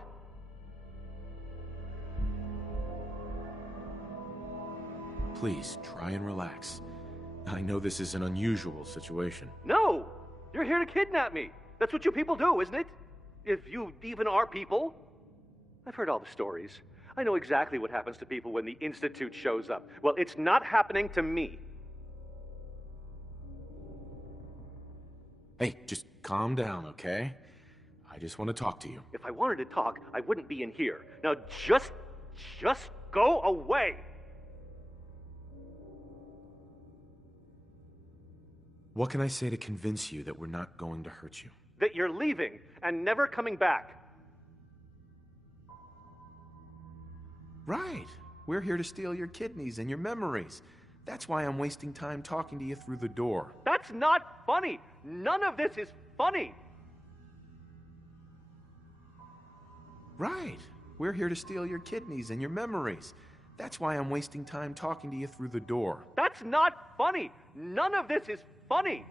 Please, try and relax. I know this is an unusual situation. No! You're here to kidnap me. That's what you people do, isn't it? If you even are people. I've heard all the stories. I know exactly what happens to people when the Institute shows up. Well, it's not happening to me. Hey, just calm down, okay? I just want to talk to you. If I wanted to talk, I wouldn't be in here. Now just go away! What can I say to convince you that we're not going to hurt you? That you're leaving and never coming back. Right. We're here to steal your kidneys and your memories. That's why I'm wasting time talking to you through the door. That's not funny! None of this is funny! Right. We're here to steal your kidneys and your memories. That's why I'm wasting time talking to you through the door. That's not funny! None of this is funny!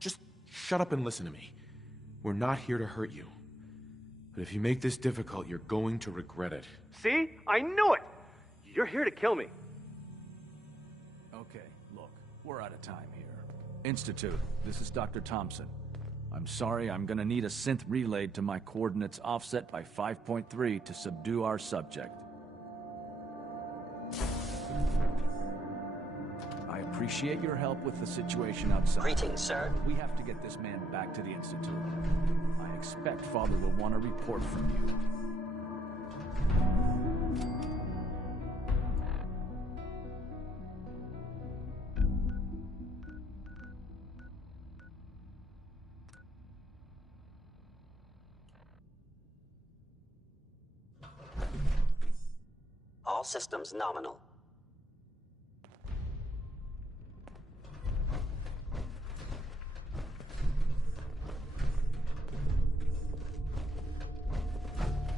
Just shut up and listen to me. We're not here to hurt you. But if you make this difficult, you're going to regret it. See? I knew it! You're here to kill me. Okay, look, we're out of time here. Institute, this is Dr. Thompson. I'm sorry, I'm gonna need a synth relayed to my coordinates offset by 5.3 to subdue our subject. I appreciate your help with the situation outside. Greetings, sir. We have to get this man back to the Institute. I expect Father will want a report from you. All systems nominal.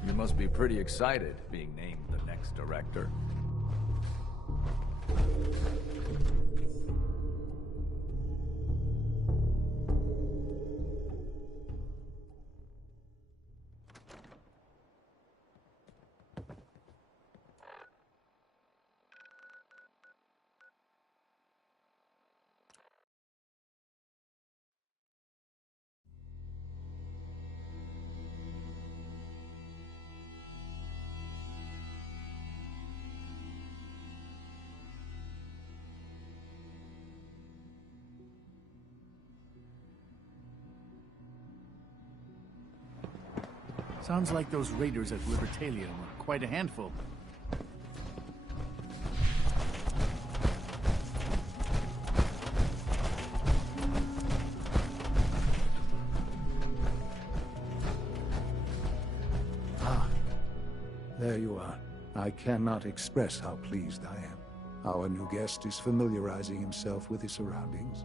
You must be pretty excited being named the next director. Sounds like those raiders at Libertalia were quite a handful. Ah, there you are. I cannot express how pleased I am. Our new guest is familiarizing himself with his surroundings.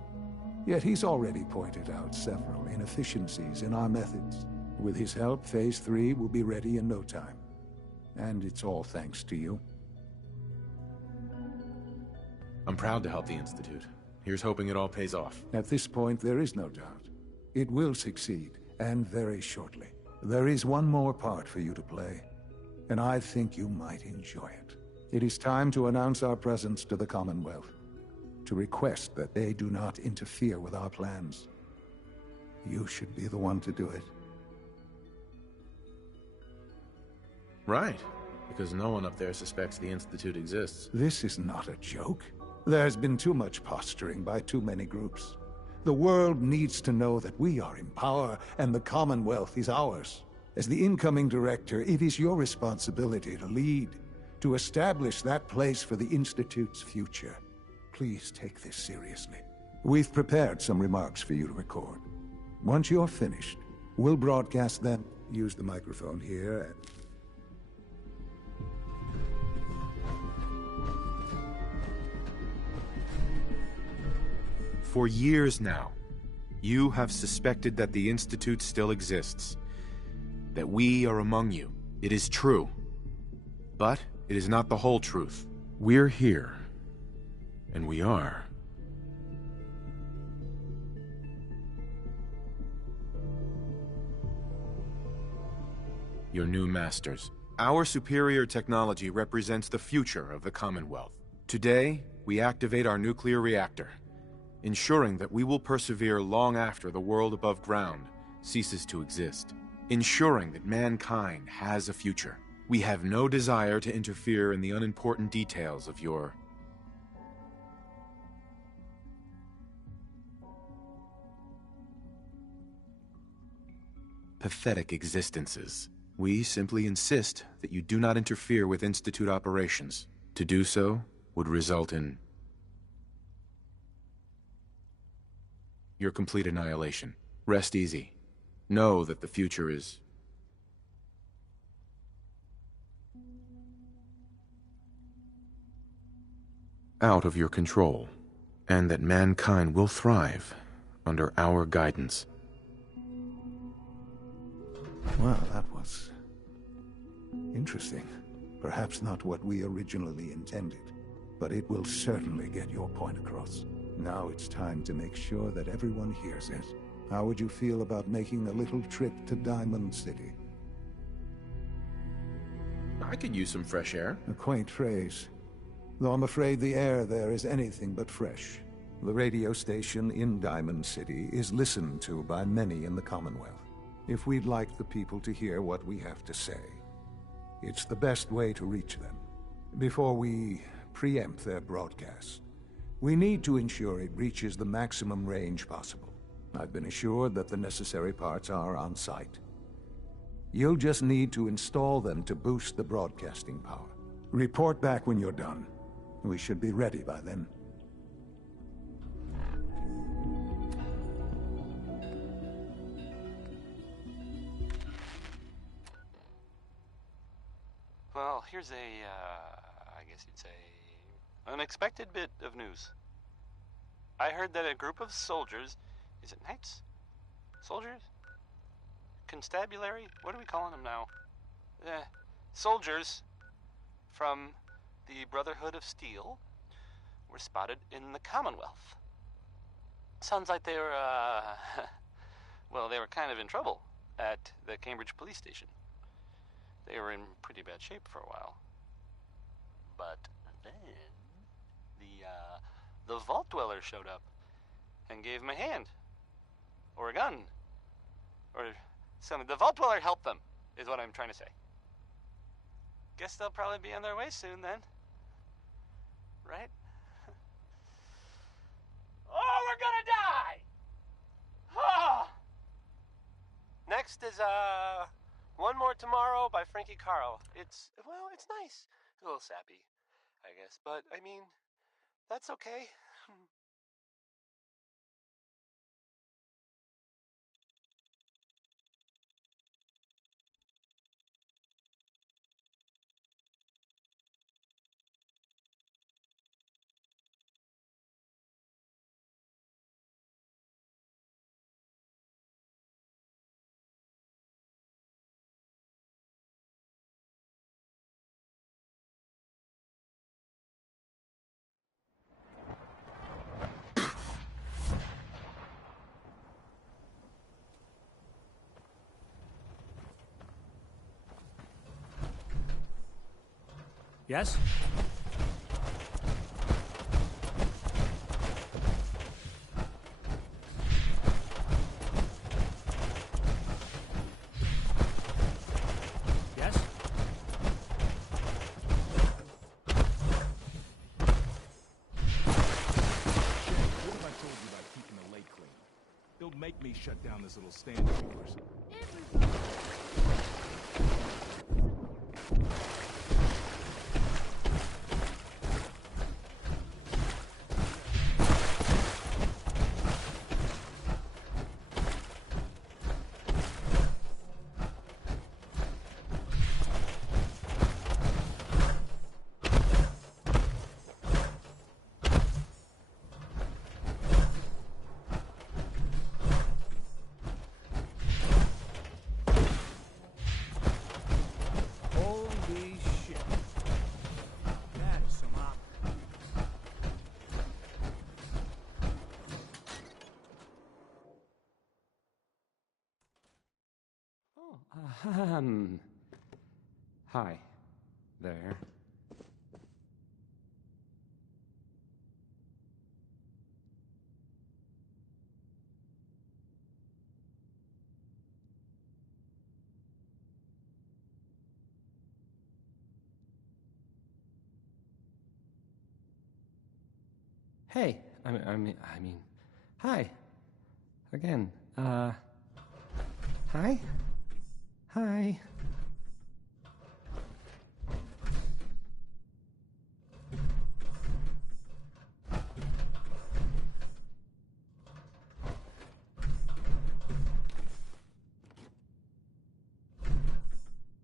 Yet he's already pointed out several inefficiencies in our methods. With his help, Phase 3 will be ready in no time. And it's all thanks to you. I'm proud to help the Institute. Here's hoping it all pays off. At this point, there is no doubt. It will succeed, and very shortly. There is one more part for you to play, and I think you might enjoy it. It is time to announce our presence to the Commonwealth, to request that they do not interfere with our plans. You should be the one to do it. Right, because no one up there suspects the Institute exists. This is not a joke. There's been too much posturing by too many groups. The world needs to know that we are in power and the Commonwealth is ours. As the incoming director, it is your responsibility to lead, to establish that place for the Institute's future. Please take this seriously. We've prepared some remarks for you to record. Once you're finished, we'll broadcast them. Use the microphone here and... For years now, you have suspected that the Institute still exists, that we are among you. It is true, but it is not the whole truth. We're here, and we are. Your new masters. Our superior technology represents the future of the Commonwealth. Today, we activate our nuclear reactor, ensuring that we will persevere long after the world above ground ceases to exist, ensuring that mankind has a future. We have no desire to interfere in the unimportant details of your pathetic existences. We simply insist that you do not interfere with Institute operations. To do so would result in your complete annihilation. Rest easy. Know that the future is out of your control, and that mankind will thrive under our guidance. Well, that was interesting. Perhaps not what we originally intended, but it will certainly get your point across. Now it's time to make sure that everyone hears it. How would you feel about making a little trip to Diamond City? I could use some fresh air. A quaint phrase, though I'm afraid the air there is anything but fresh. The radio station in Diamond City is listened to by many in the Commonwealth. If we'd like the people to hear what we have to say, it's the best way to reach them. Before we preempt their broadcast, we need to ensure it reaches the maximum range possible. I've been assured that the necessary parts are on site. You'll just need to install them to boost the broadcasting power. Report back when you're done. We should be ready by then. Well, here's I guess you'd say, unexpected bit of news. I heard that a group of soldiers, is it knights? Soldiers? Constabulary? What are we calling them now? Soldiers from the Brotherhood of Steel were spotted in the Commonwealth. Sounds like they were, well, they were kind of in trouble at the Cambridge police station. They were in pretty bad shape for a while. But then the Vault Dweller showed up and gave them a hand. Or a gun. Or something. The Vault Dweller helped them, is what I'm trying to say. Guess they'll probably be on their way soon then. Right? Oh, we're gonna die! Oh! Next is, One More Tomorrow by Frankie Carl. It's nice. A little sappy, I guess. But, I mean, that's okay. Yes? Yes? What have I told you about keeping the lake clean? They'll make me shut down this little stand of yours. Hi there. Hey, I mean, hi. Again, hi? Hi.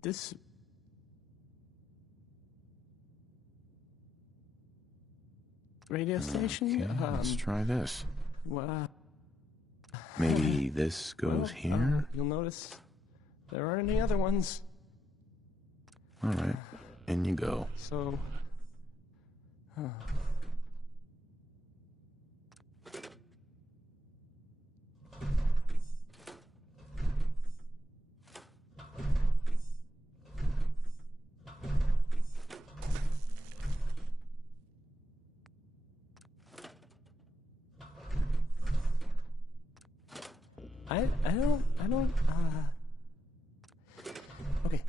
This... radio station? Okay, let's try this. What? Maybe this goes here? You'll notice there aren't any other ones. Alright, in you go. So... I don't, okay.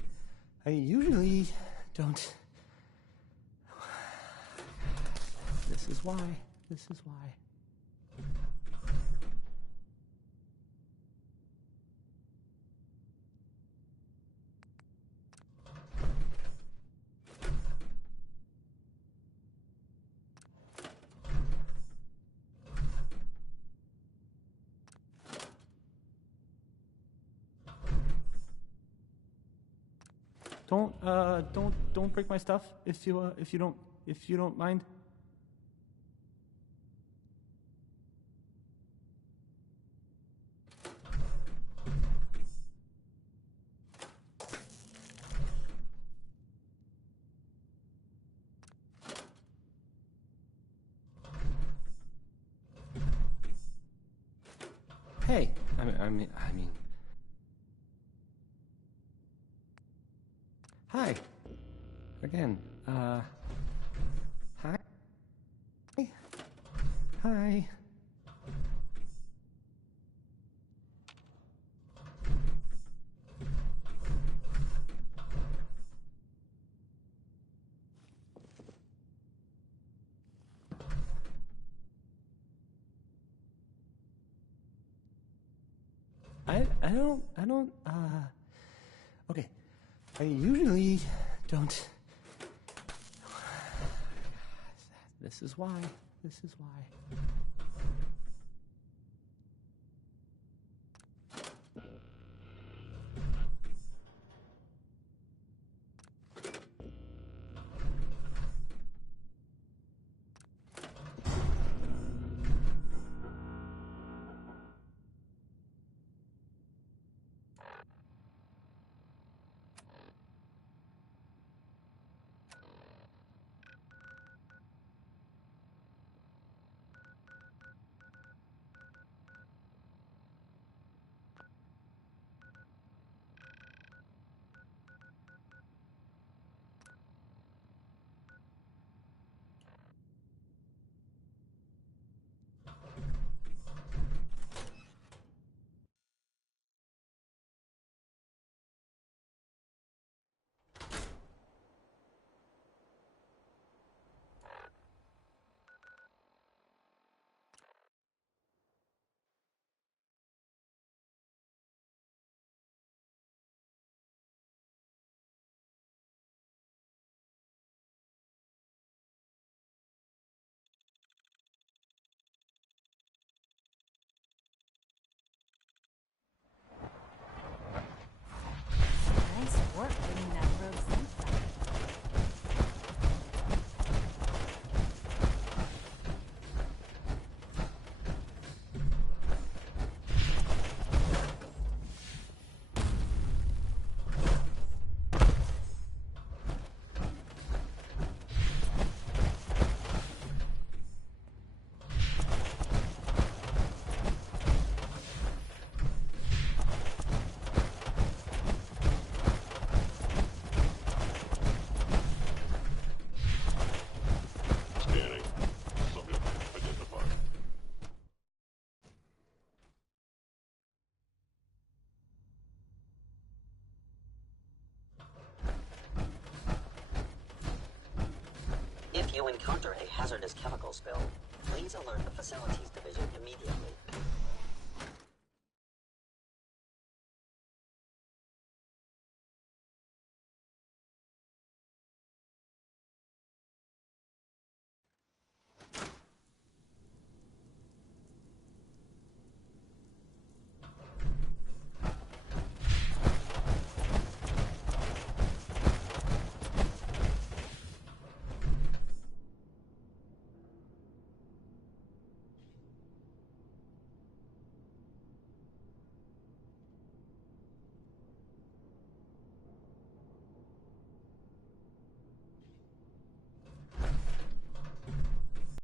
I usually don't... This is why. Don't break my stuff if you don't mind. Hey, I mean. Hi. Again. Hi. Hi. I don't, okay. I usually don't... This is why. Nice work bringing that road synth back. If you encounter a hazardous chemical spill, please alert the Facilities Division immediately.